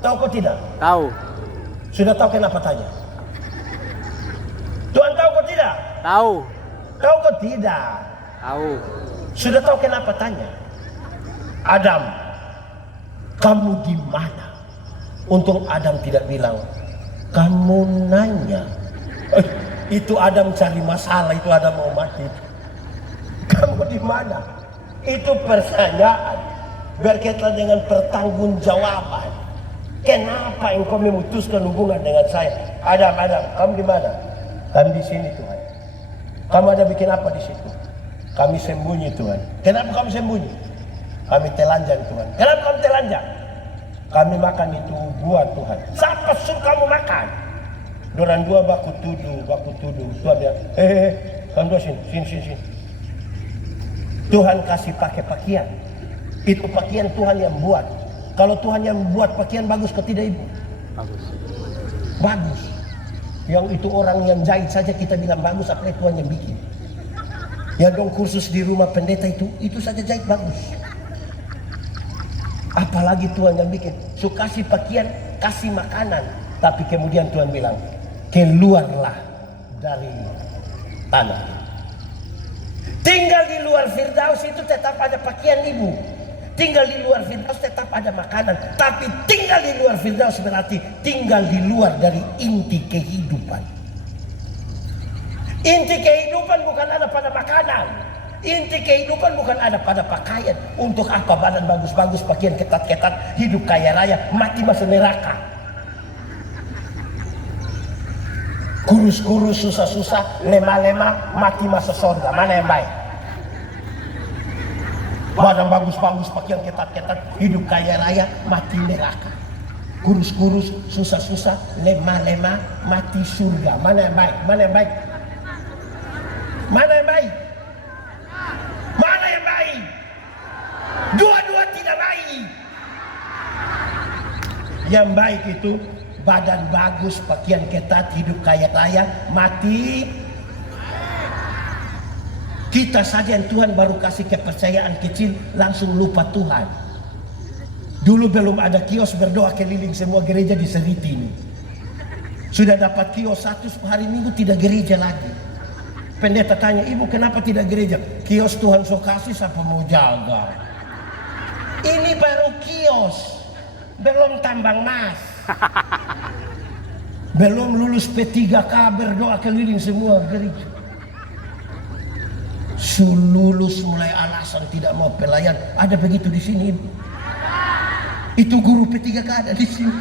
Tahu kok tidak? Tahu. Sudah tahu kenapa tanya? Tuhan tahu kok tidak? Tahu. Tahu kok tidak? Tahu. Sudah tahu kenapa tanya? Adam, kamu di mana? Untung Adam tidak bilang, kamu nanya. Itu Adam cari masalah, itu Adam mau mati. Kamu di mana? Itu pertanyaan berkaitan dengan pertanggungjawaban. Kenapa engkau memutuskan hubungan dengan saya? Adam, kamu di mana? Kami di sini Tuhan. Kamu ada bikin apa di situ? Kami sembunyi Tuhan. Kenapa kamu sembunyi? Kami telanjang Tuhan. Kenapa kamu telanjang? Kami makan itu buah Tuhan. Siapa suruh kamu makan? Dorang dua baku tuduh. Tuhan bilang, kamu dua sini. Tuhan kasih pakai pakaian. Itu pakaian Tuhan yang buat. Kalau Tuhan yang buat pakaian bagus ke tidak ibu? Bagus. Bagus. Yang itu orang yang jahit saja kita bilang bagus, apalagi Tuhan yang bikin. Yang dong kursus di rumah pendeta itu saja jahit bagus. Apalagi Tuhan yang bikin. So kasih pakaian, kasih makanan. Tapi kemudian Tuhan bilang, keluarlah dari tanah. Tinggal di luar Firdaus itu tetap ada pakaian ibu. Tinggal di luar Firdaus tetap ada makanan. Tapi tinggal di luar Firdaus berarti tinggal di luar dari inti kehidupan. Inti kehidupan bukan ada pada makanan. Inti kehidupan bukan ada pada pakaian. Untuk apa badan bagus-bagus, pakaian ketat-ketat, hidup kaya raya, mati masuk neraka. Kurus-kurus, susah-susah, lemah-lemah, mati masuk surga. Mana yang baik? Badan bagus-bagus, pakaian ketat-ketat, hidup kaya raya, mati neraka. Kurus-kurus, susah-susah, lemah-lemah, mati surga. Mana yang baik? Mana yang baik? Mana yang baik? Mana yang baik? Dua-dua tidak baik. Yang baik itu badan bagus, pakaian ketat, hidup kaya raya, mati. Kita saja yang Tuhan baru kasih kepercayaan kecil, langsung lupa Tuhan. Dulu belum ada kios berdoa keliling semua gereja di Seriti ini. Sudah dapat kios 1 hari Minggu tidak gereja lagi. Pendeta tanya, ibu kenapa tidak gereja? Kios Tuhan so kasih, siapa mau jaga? Ini baru kios, belum tambang emas. Belum lulus P3K berdoa keliling semua gereja. Lulus mulai alasan tidak mau pelayan. Ada begitu di sini. Itu guru P3K ada di sini.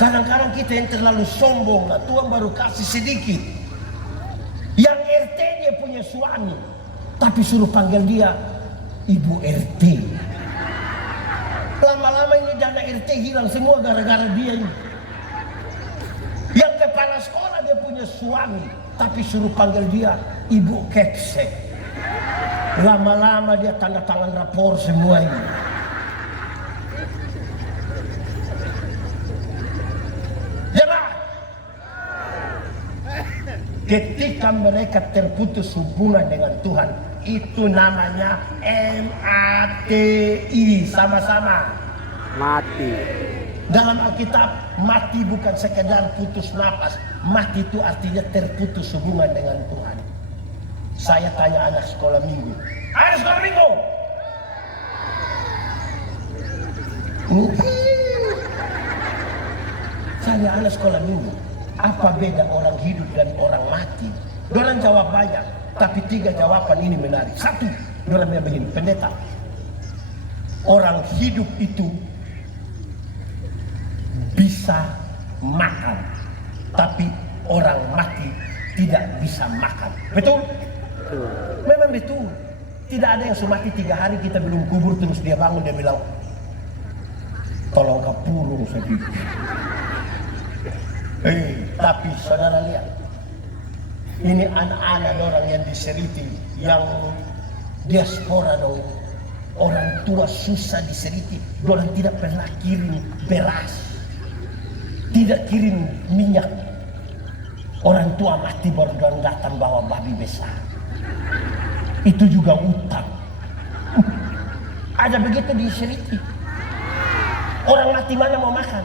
Kadang-kadang kita yang terlalu sombong. Nah, Tuhan baru kasih sedikit. Yang RT dia punya suami, tapi suruh panggil dia Ibu RT. Lama-lama ini dana RT hilang semua gara-gara dia ini. Yang kepala sekolah dia punya suami, tapi suruh panggil dia Ibu Kepsek. Lama-lama dia tanda tangan rapor semua ini. Jemaah, ketika mereka terputus hubungan dengan Tuhan, itu namanya MATI, sama-sama Mati. Dalam Alkitab, mati bukan sekedar putus nafas. Mati itu artinya terputus hubungan dengan Tuhan. Saya tanya anak sekolah minggu. Anak sekolah minggu! Saya anak sekolah minggu. Apa beda orang hidup dan orang mati? Dorang jawab banyak, tapi 3 jawaban ini menarik. 1, dorang bilang begini, pendeta. Orang hidup itu bisa makan, tapi orang mati tidak bisa makan. Betul? Memang betul. Tidak ada yang semati 3 hari kita belum kubur terus dia bangun dia bilang, tolong kapurung sedikit. Tapi saudara lihat, ini anak-anak orang yang di Seriti, yang diaspora dong. Orang tua susah di Seriti, orang tidak pernah kirim beras. Tidak kirim minyak. Orang tua mati baru datang bawa babi besar. Itu juga utang. Ada begitu di Seriti. Orang mati mana mau makan?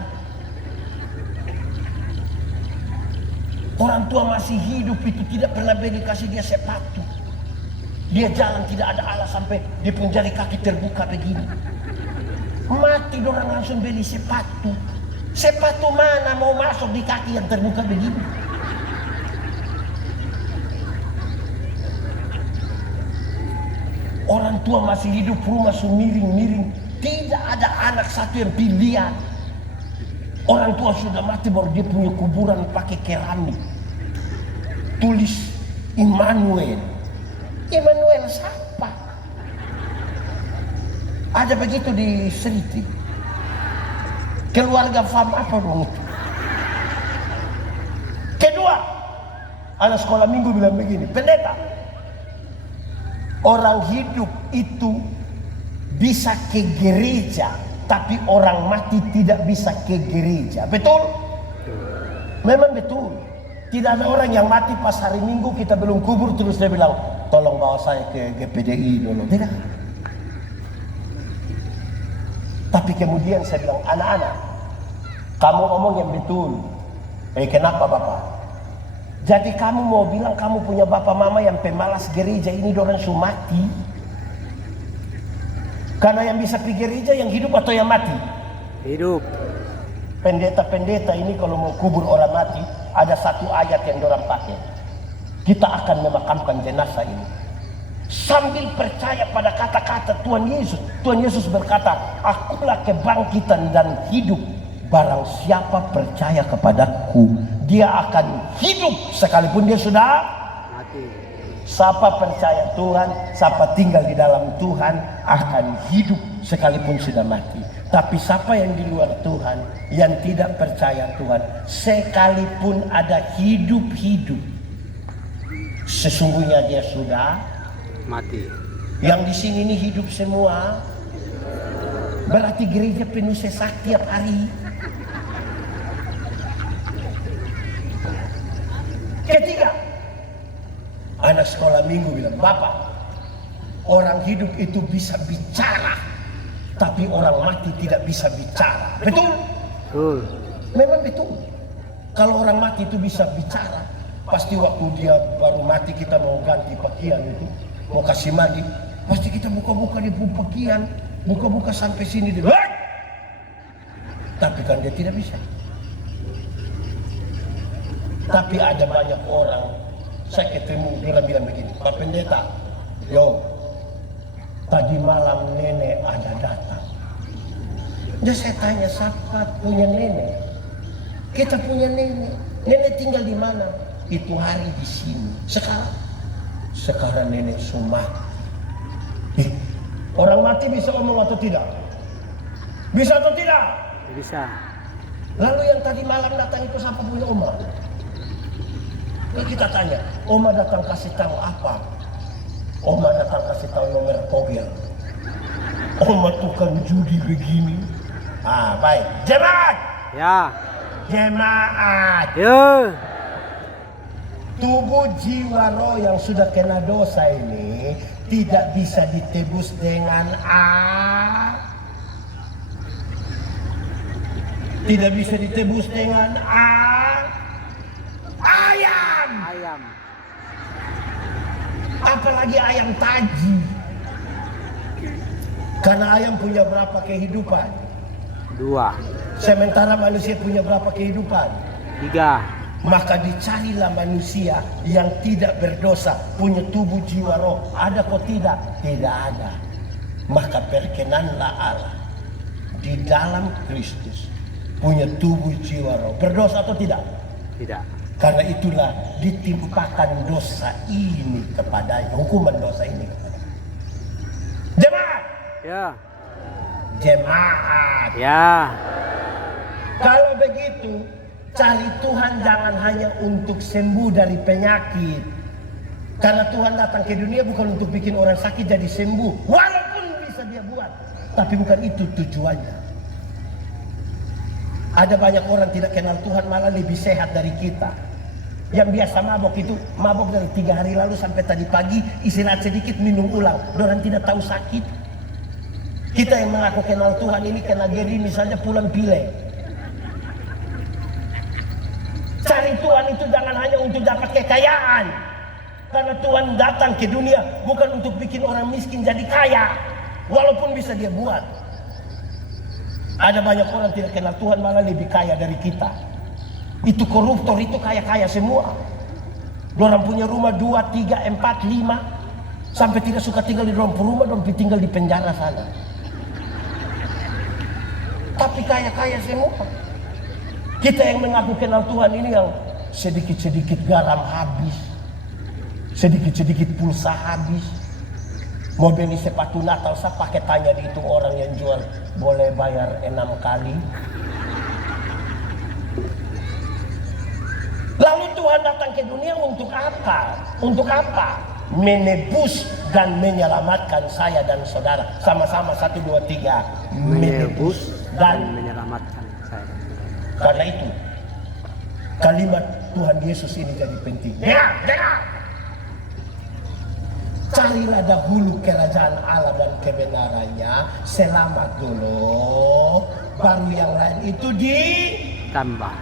Orang tua masih hidup itu tidak pernah beli kasih dia sepatu. Dia jalan tidak ada alas sampai dia pun jari kaki terbuka begini. Mati orang langsung beli sepatu. Sepatu mana mau masuk di kaki yang terbuka begini? Orang tua masih hidup, rumah miring-miring. Tidak ada anak satu yang pilihan. Orang tua sudah mati baru dia punya kuburan pakai keramik. Tulis Immanuel. Immanuel siapa? Ada begitu di Seriti. Keluarga fam apa dong? Kedua, anak sekolah minggu bilang begini, pendeta, orang hidup itu bisa ke gereja, tapi orang mati tidak bisa ke gereja. Betul? Memang betul. Tidak ada orang yang mati pas hari Minggu kita belum kubur terus dia bilang, tolong bawa saya ke GPDI dulu. Tidak. Tapi kemudian saya bilang, anak-anak, kamu ngomong yang betul. Kenapa Bapak? Jadi kamu mau bilang kamu punya bapak mama yang pemalas gereja ini dorang sudah mati? Karena yang bisa pergi gereja yang hidup atau yang mati? Hidup. Pendeta-pendeta ini kalau mau kubur orang mati, ada satu ayat yang dorang pakai. Kita akan memakamkan jenazah ini sambil percaya pada kata-kata Tuhan Yesus. Tuhan Yesus berkata, akulah kebangkitan dan hidup. barang siapa percaya kepadaku, dia akan hidup sekalipun dia sudah Mati. Siapa percaya Tuhan, siapa tinggal di dalam Tuhan akan hidup sekalipun sudah mati. Tapi siapa yang di luar Tuhan, yang tidak percaya Tuhan, sekalipun ada hidup-hidup, sesungguhnya dia sudah Mati. Yang di sini ini hidup semua. Berarti gereja penuh sesak tiap hari. Ketiga, anak sekolah minggu bilang, Bapak, orang hidup itu bisa bicara, tapi orang mati tidak bisa bicara. Betul? Betul. Memang betul. Kalau orang mati itu bisa bicara, pasti waktu dia baru mati kita mau ganti pakaian itu, mau kasih mandi, pasti kita buka-buka di pakaian, buka-buka sampai sini dia. Tapi kan dia tidak bisa. Tapi ada banyak orang, saya ketemu dia bilang begini, Pak Pendeta, yo, tadi malam nenek ada datang. Dan saya tanya, siapa punya nenek? Kita punya nenek. Nenek tinggal di mana? Itu hari di sini. Sekarang nenek sumat. Orang mati bisa omong atau tidak? Bisa atau tidak? Bisa. Lalu yang tadi malam datang itu siapa punya oma? Lalu kita tanya, oma datang kasih tahu apa? Oma datang kasih tahu nomor mobil. Oma tukang judi begini. Ah, baik. Jemaat! Ya. Jemaat! Ya. Tubuh jiwa roh yang sudah kena dosa ini tidak bisa ditebus dengan tidak bisa ditebus dengan ayam. Ayam. Apalagi ayam taji. Karena ayam punya berapa kehidupan? 2. Sementara manusia punya berapa kehidupan? 3. Maka dicarilah manusia yang tidak berdosa, punya tubuh jiwa roh. Ada kok tidak? Tidak ada. Maka perkenanlah Allah di dalam Kristus, punya tubuh jiwa roh. Berdosa atau tidak? Tidak. Karena itulah ditimpakan dosa ini kepadanya, hukuman dosa ini kepadanya. Jemaat! Ya. Jemaat! Ya. Kalau begitu, cari Tuhan jangan hanya untuk sembuh dari penyakit. Karena Tuhan datang ke dunia bukan untuk bikin orang sakit jadi sembuh. Walaupun bisa dia buat. Tapi bukan itu tujuannya. Ada banyak orang tidak kenal Tuhan malah lebih sehat dari kita. Yang biasa mabok itu mabok dari 3 hari lalu sampai tadi pagi, istirahat sedikit minum ulang. Orang tidak tahu sakit. Kita yang mengaku kenal Tuhan ini kena geri misalnya pulang pilek. Cari Tuhan itu jangan hanya untuk dapat kekayaan. Karena Tuhan datang ke dunia bukan untuk bikin orang miskin jadi kaya. Walaupun bisa dia buat. Ada banyak orang tidak kenal Tuhan malah lebih kaya dari kita. Itu koruptor itu kaya-kaya semua. Orang punya rumah 2, 3, 4, 5. Sampai tidak suka tinggal di rumah, orang tinggal di penjara sana. Tapi kaya-kaya semua. Kita yang mengaku kenal Tuhan ini yang sedikit-sedikit garam habis. Sedikit-sedikit pulsa habis. Mau beli sepatu Natal, saya pakai tanya di itu orang yang jual, boleh bayar 6 kali. Lalu Tuhan datang ke dunia untuk apa? Untuk apa? Menebus dan menyelamatkan saya dan saudara. Sama-sama 1, 2, 3. Menebus dan menyelamatkan saya. karena itu kalimat Tuhan Yesus ini jadi penting. Dengar. Carilah dahulu kerajaan Allah dan kebenarannya, selamat dulu, baru yang lain itu Tambah.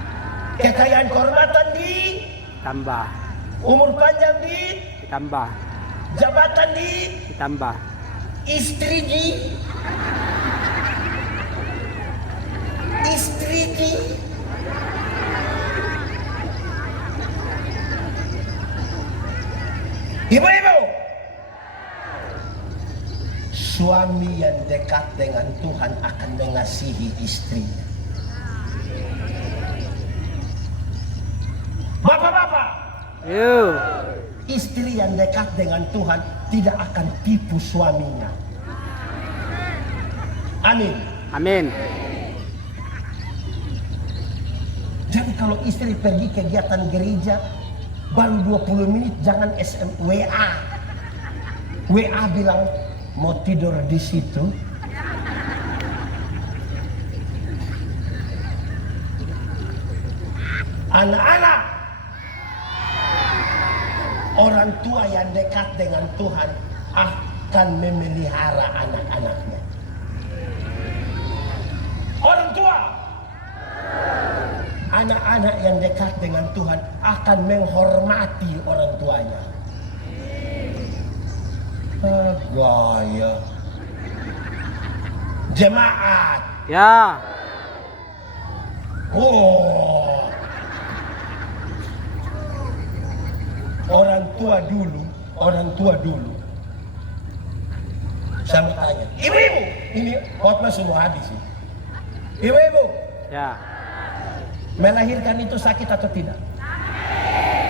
kekayaan kehormatan Tambah. umur panjang Tambah. jabatan Tambah. istri ibu-ibu. Suami yang dekat dengan Tuhan akan mengasihi istrinya. Yuk. Istri yang dekat dengan Tuhan tidak akan tipu suaminya. Amin. Amin. Jadi kalau istri pergi kegiatan gereja baru 20 menit jangan WA. WA bilang mau tidur di situ. Anak-anak, orang tua yang dekat dengan Tuhan akan memelihara anak-anaknya. Orang tua, anak-anak yang dekat dengan Tuhan akan menghormati orang tuanya. Gaya. Jemaat. Ya. Oh. Orang tua dulu. Saya mau tanya, ibu-ibu, ini khotbah semua habis sih. Ibu-ibu, Ya. melahirkan itu sakit atau tidak?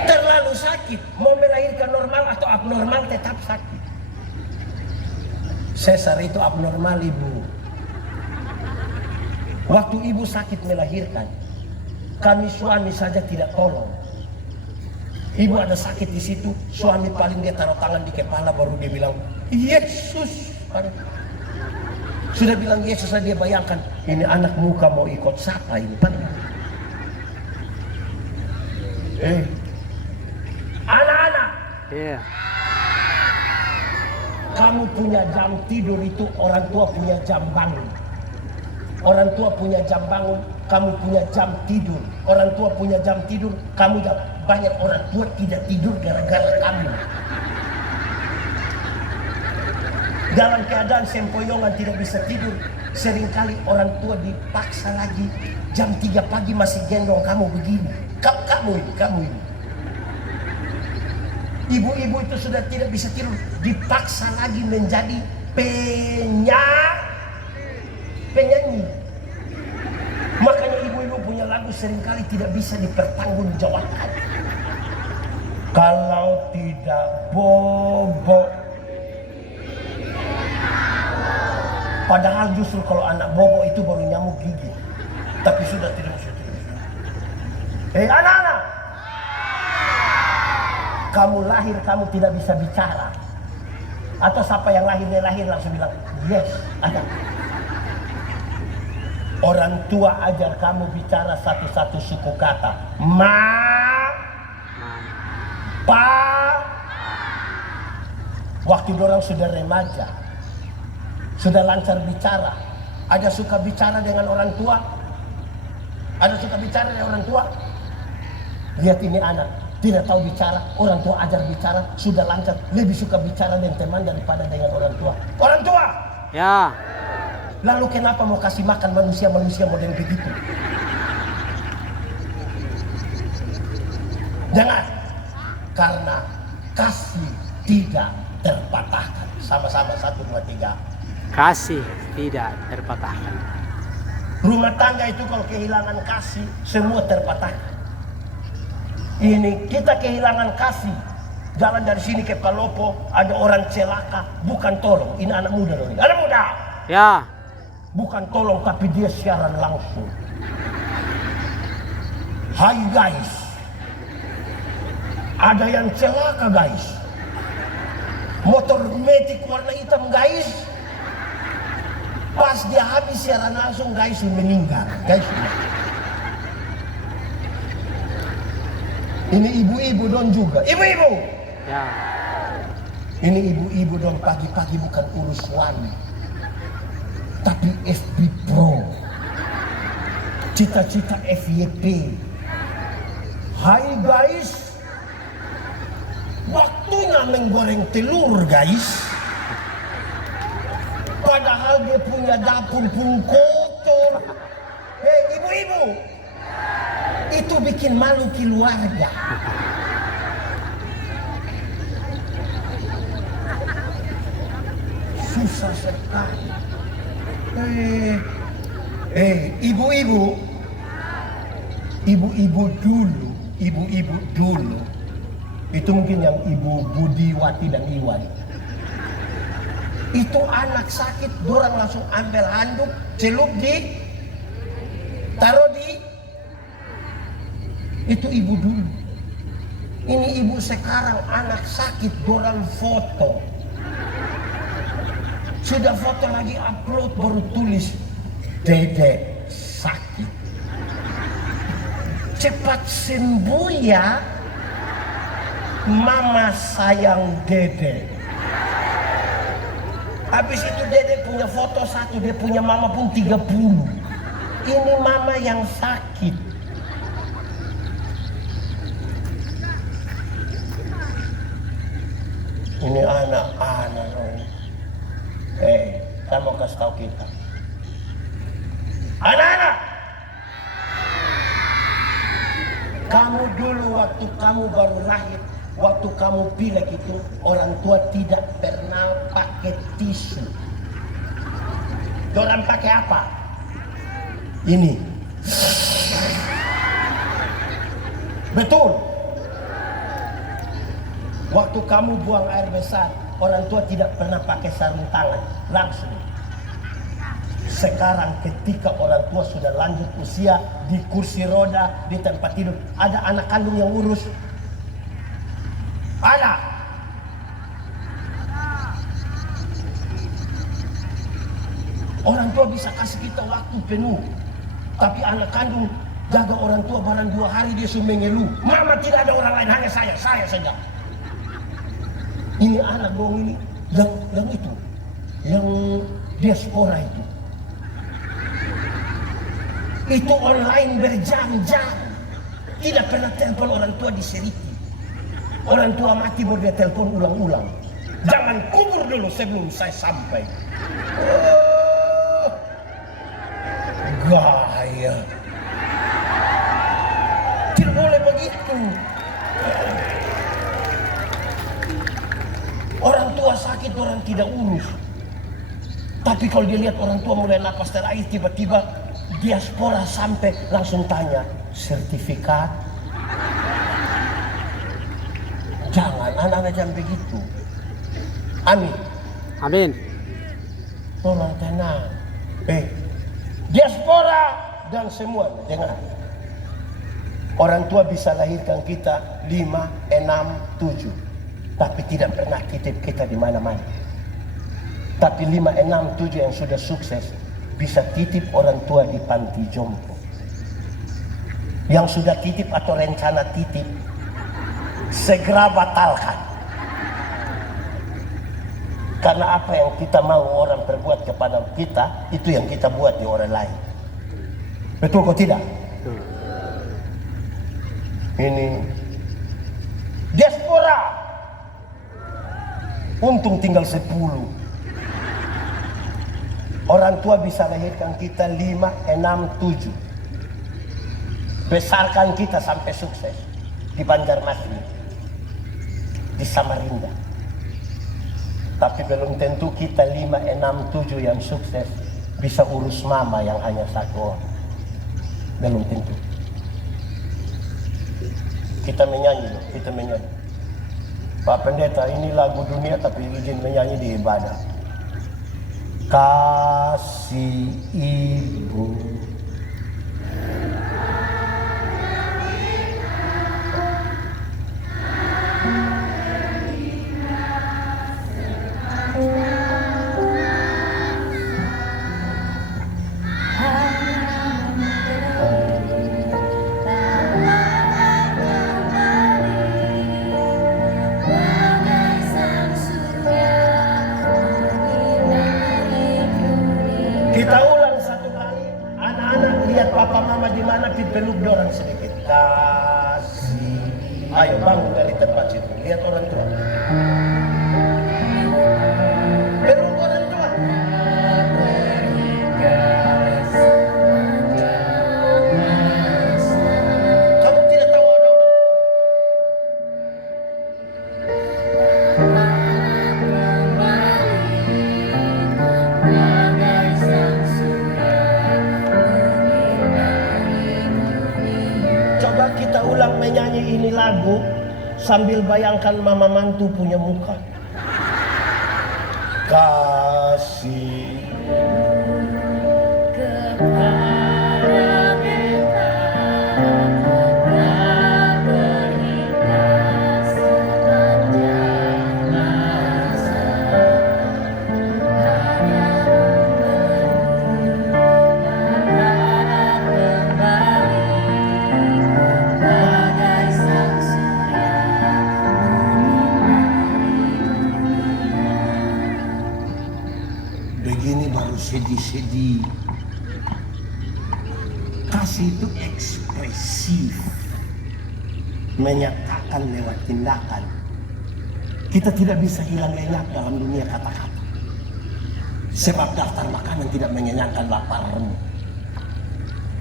Terlalu sakit. Mau melahirkan normal atau abnormal tetap sakit. Sesar itu abnormal, ibu. Waktu ibu sakit melahirkan, kami suami saja tidak tolong. Ibu ada sakit di situ, suami paling dia taruh tangan di kepala baru dia bilang, Yesus. Sudah bilang Yesus, dia bayangkan ini anak muka mau ikut siapa ini? Anak-anak, Iya. kamu punya jam tidur itu, orang tua punya jam bangun. Orang tua punya jam bangun, kamu punya jam tidur. Orang tua punya jam tidur, kamu jam. Banyak orang tua tidak tidur gara-gara kamu. Dalam keadaan sempoyongan tidak bisa tidur, seringkali orang tua dipaksa lagi. Jam 3 pagi masih gendong kamu begini. Kamu ini. Ibu-ibu itu sudah tidak bisa tidur, dipaksa lagi menjadi penyanyi. Makanya ibu-ibu punya lagu seringkali tidak bisa dipertanggungjawabkan. Kalau tidak bobo. Padahal justru kalau anak bobo itu baru nyamuk gigi. Tapi sudah tidak bisa tidur. Anak-anak, kamu lahir kamu tidak bisa bicara. Atau siapa yang lahir langsung bilang yes, ada. Orang tua ajar kamu bicara satu-satu suku kata. Ma, pa. Waktu dorang sudah remaja, sudah lancar bicara, ada suka bicara dengan orang tua? Ada suka bicara dengan orang tua? Lihat ini anak, tidak tahu bicara, orang tua ajar bicara, sudah lancar, lebih suka bicara dengan teman daripada dengan orang tua. Orang tua! Ya. Lalu kenapa mau kasih makan manusia-manusia model begitu? Jangan. Karena kasih tidak terpatahkan. Sama-sama 1, 2, 3. Kasih tidak terpatahkan. Rumah tangga itu kalau kehilangan kasih, semua terpatahkan. Ini kita kehilangan kasih. Jalan dari sini ke Palopo, ada orang celaka, bukan tolong. Ini anak muda loh. Anak muda. Ya. Bukan tolong, tapi dia siaran langsung. Hai guys. Ada yang celaka guys. Motor metik warna hitam guys. Pas dia habis siaran langsung guys meninggal. Guys. Ini ibu-ibu dong juga. Ibu-ibu. Ya. Ini ibu-ibu dong pagi-pagi bukan urus suami. Tapi FB Pro, cita-cita FYP. Hai guys, waktunya menggoreng telur guys. Padahal dia punya dapur pun kotor. Ibu-ibu, itu bikin malu keluarga. Susah sekali. Ibu-ibu dulu Itu mungkin yang Ibu Budi, Wati, dan Iwan. Itu anak sakit, dorang langsung ambil handuk, celup di, taruh di. Itu ibu dulu. Ini ibu sekarang, anak sakit, dorang foto. Sudah foto lagi upload, baru tulis, Dede sakit. Cepat sembuh ya, Mama sayang Dede. Habis itu Dede punya foto satu, dia punya mama pun 30. Ini mama yang sakit. Ini anak-anak. Saya mau kasih tahu kita. Anak-anak, kamu dulu waktu kamu baru lahir, waktu kamu pilek itu, orang tua tidak pernah pakai tisu. Dorang pakai apa? Ini. Betul. Waktu kamu buang air besar, orang tua tidak pernah pakai sarung tangan, langsung. Sekarang ketika orang tua sudah lanjut usia, di kursi roda, di tempat tidur, ada anak kandung yang urus. Ada. Orang tua bisa kasih kita waktu penuh, tapi anak kandung jaga orang tua barang 2 hari dia sudah mengeluh. Mama tidak ada orang lain, hanya saya saja. Ini anak dong ini, yang itu, yang diaspora itu. Itu online berjam-jam, tidak pernah telepon orang tua di Seriti. Orang tua mati baru dia telepon ulang-ulang. Jangan kubur dulu sebelum saya sampai. Gaya. Tidak boleh begitu. Orang tua sakit, orang tidak urus. Tapi kalau dia lihat orang tua mulai napas terakhir, tiba-tiba diaspora sampai langsung tanya, sertifikat? Jangan, anak-anak jangan begitu. Amin. Amin. Tolong tenang. Diaspora dan semua, dengar. Orang tua bisa lahirkan kita 5, 6, 7. Tapi tidak pernah titip kita di mana-mana. Tapi 5, 6, 7 yang sudah sukses bisa titip orang tua di panti jompo. Yang sudah titip atau rencana titip, segera batalkan. Karena apa yang kita mau orang perbuat kepada kita, itu yang kita buat di orang lain. Betul kok tidak? Ini diaspora, untung tinggal 10. Orang tua bisa lahirkan kita 5, 6, 7. Besarkan kita sampai sukses di Banjarmasin, di Samarinda. Tapi belum tentu kita 5, 6, 7 yang sukses bisa urus mama yang hanya 1 orang. Belum tentu. Kita menyanyi loh, kita menyanyi. Pak Pendeta, ini lagu dunia tapi izin menyanyi di ibadah. Kasih ibu, kita ulang 1 kali. Anak-anak lihat papa mama di mana, peluk dorang sedikit. Kasih. Ayo bangun dari tempat situ. Lihat orang tua. Peluk orang tua. Kamu tidak tahu ada orang tua. Coba kita ulang menyanyi ini lagu Sambil bayangkan mama mantu punya muka. Kasih begini baru sedih-sedih. Kasih itu ekspresif, menyatakan lewat tindakan. Kita tidak bisa hilang lenyap dalam dunia kata-kata. Sebab daftar makanan tidak mengenyangkan laparmu,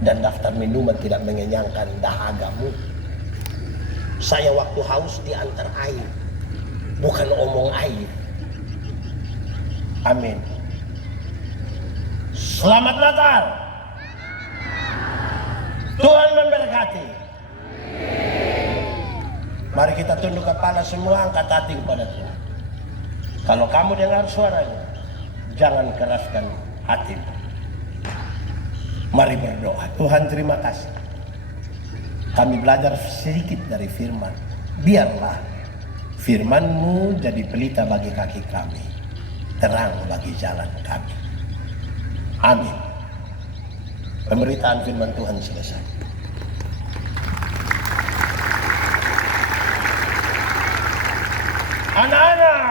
dan daftar minuman tidak mengenyangkan dahagamu. Saya waktu haus diantar air, bukan omong air. Amin. Selamat Natal. Tuhan memberkati. Mari kita tunduk kepala semua, angkat hati kepada Tuhan. Kalau kamu dengar suaranya, jangan keraskan hati. Mari berdoa. Tuhan, terima kasih. Kami belajar sedikit dari firman. Biarlah firman-Mu jadi pelita bagi kaki kami, terang bagi jalan kami. Amin. Pemberitaan firman Tuhan selesai. Anak-anak,